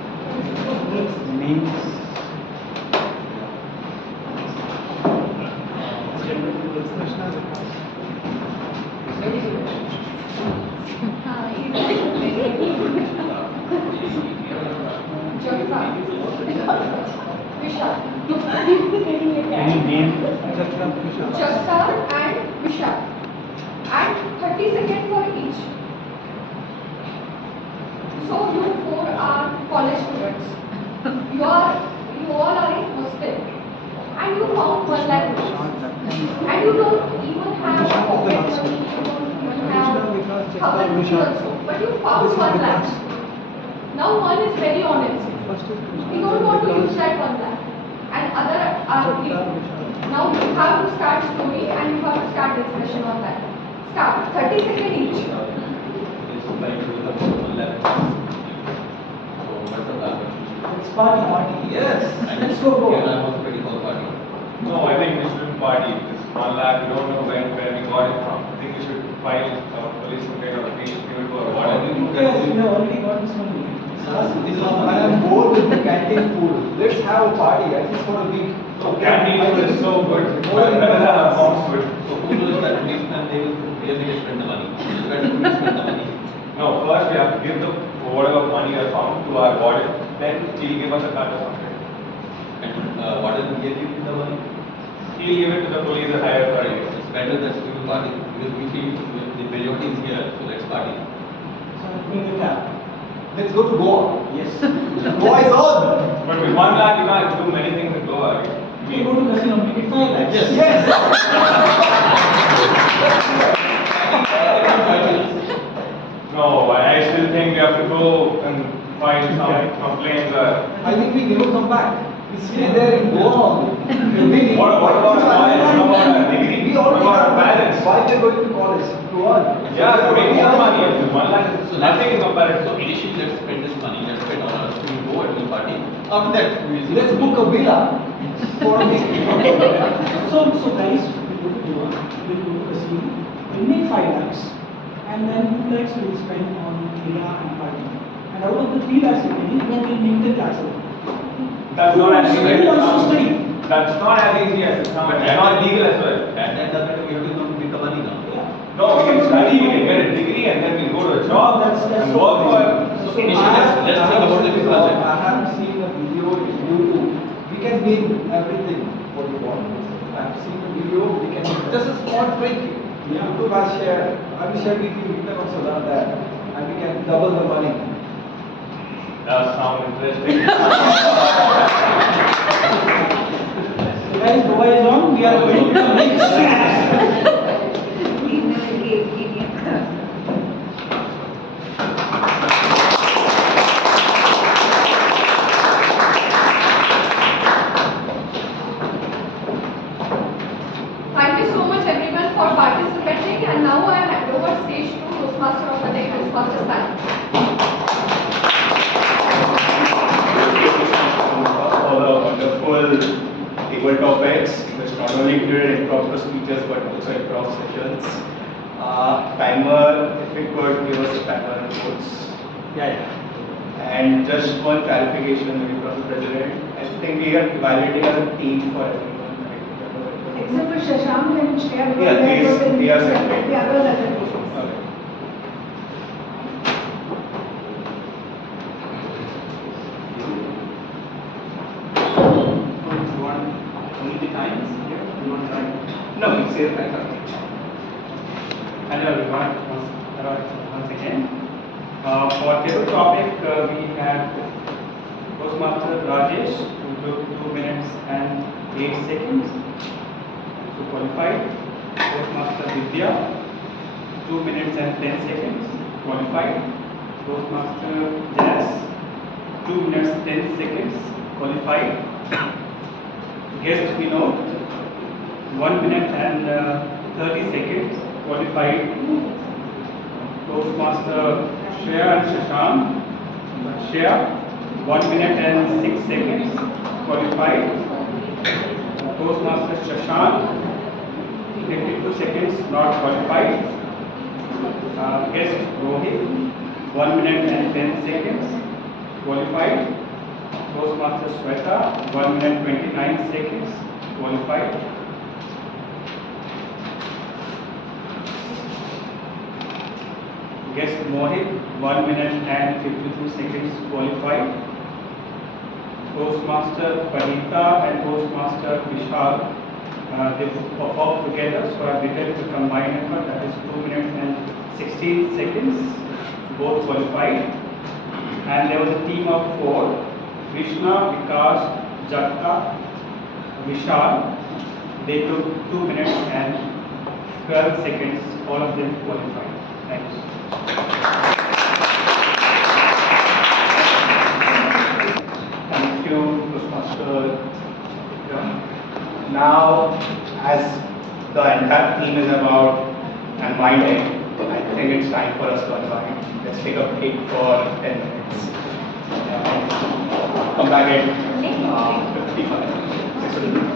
Jagta and Vishal. And 30 seconds for each. So you 4 are college students. You all are in hostel. And you found 1 lakh rupees. And you don't even have pocket money, you don't even have 1,000 rupees also. But you found 1 lakh. Now one is very honest. We don't want to use that 1 lakh. And other are free. Now you have to start story and you have to start discussion on that. Start. 30 seconds each. It's party. Yes. Let's go. Yeah, I'm also ready for the party. No, I think we shouldn't party. This 1 lakh, we don't know where we got it from. I think we should file police complaint or give it to our whatever. Yes, we have already got this money. I am bored with the canteen food. Let's have a party at least for a week. So canteen food is so good. Better than our mom's food. So who knows that policeman they will really spend the money? Where do we spend the money? No, first we have to give the whatever money we found to our warden. Then he'll give us a cut or something. And what is he give the money? He'll give it to the police at higher authority. It's better that we will party because we feel the majority is here, so let's party. Let's go to Goa. Yes. Goa is on. But with 1 lakh, you can't do many things in Goa. We go to casino, make it 5 lakhs. Yes. No, I still think we have to go and find some complaints. I think we never come back. You stay there, you go on. What about a college? What about a degree? What about a parents? Why they going to college? To earn. Yeah, to make more money. 1 lakh is So nothing in so comparison. initially let's spend this money, let's spend on us, we will go and we'll party. After that, we will see. Let's book a villa for me. So guys, we go to Goa, we go to casino, we make 5 lakhs, and then 2 lakhs we will spend on villa and party. And out of the 3 lakhs remaining, then we make 10 lakhs. That's not as easy as Who it wants to sounds. study? That's not as easy as it sounds. But It's not legal as well. At that time, we have to come make the money now. No, we can study, we can get a degree, and then we go to a job That's and so work for. So initially, let's think about the project. I have seen a video in YouTube. We can win everything what we want. I have seen a video. We can just a small trick. YouTube has shared. I will share with you. You can also learn that, and we can double the money. Does sound interesting. Guys, Goa is on, we are going to the next class. Thank you so much everyone for participating, and now I hand over stage to Toastmaster of the Day, Toastmaster Sally. For the wonderful table topics, which not only included impromptu speeches but also improv sessions. Timer, if you could give us a timer and votes. Yeah. And just one clarification, Mr. President. I think we are evaluating as a team for everyone, right? Except for Shashank and Shreya, because Yeah, they are these- they are separate. The others are separate. Okay. You want only the times? You want time? No, it's here. Hello everyone, once again. For table topic, we have Toastmaster Rajesh, who took 2 minutes and 8 seconds to qualify. Toastmaster Vidya, 2 minutes and 10 seconds, qualified. Toastmaster Jazz, 2 minutes 10 seconds, qualified. Guest Vinod, 1 minute and 30 seconds, qualified. Toastmaster Shreya and Shashank. Shreya, 1 minute and 6 seconds, qualified. Toastmaster Shashank, 52 seconds, not qualified. Guest Rohit, 1 minute and 10 seconds, qualified. Toastmaster Sweta, 1 minute 29 seconds, qualified. Guest Mohit, 1 minute and 52 seconds, qualified. Toastmaster Parita and Toastmaster Vishal, they performed together, so I decided to combine effort, that is 2 minutes and 16 seconds, both qualified. And there was a team of 4, Krishna, Vikas, Jatta, Vishal. They took 2 minutes and 12 seconds, all of them qualified. Thanks. Thank you, Toastmaster. Now, as the entire theme is about unwinding, I think it's time for us to unwind. Let's take a break for 10 minutes. Come back at 55.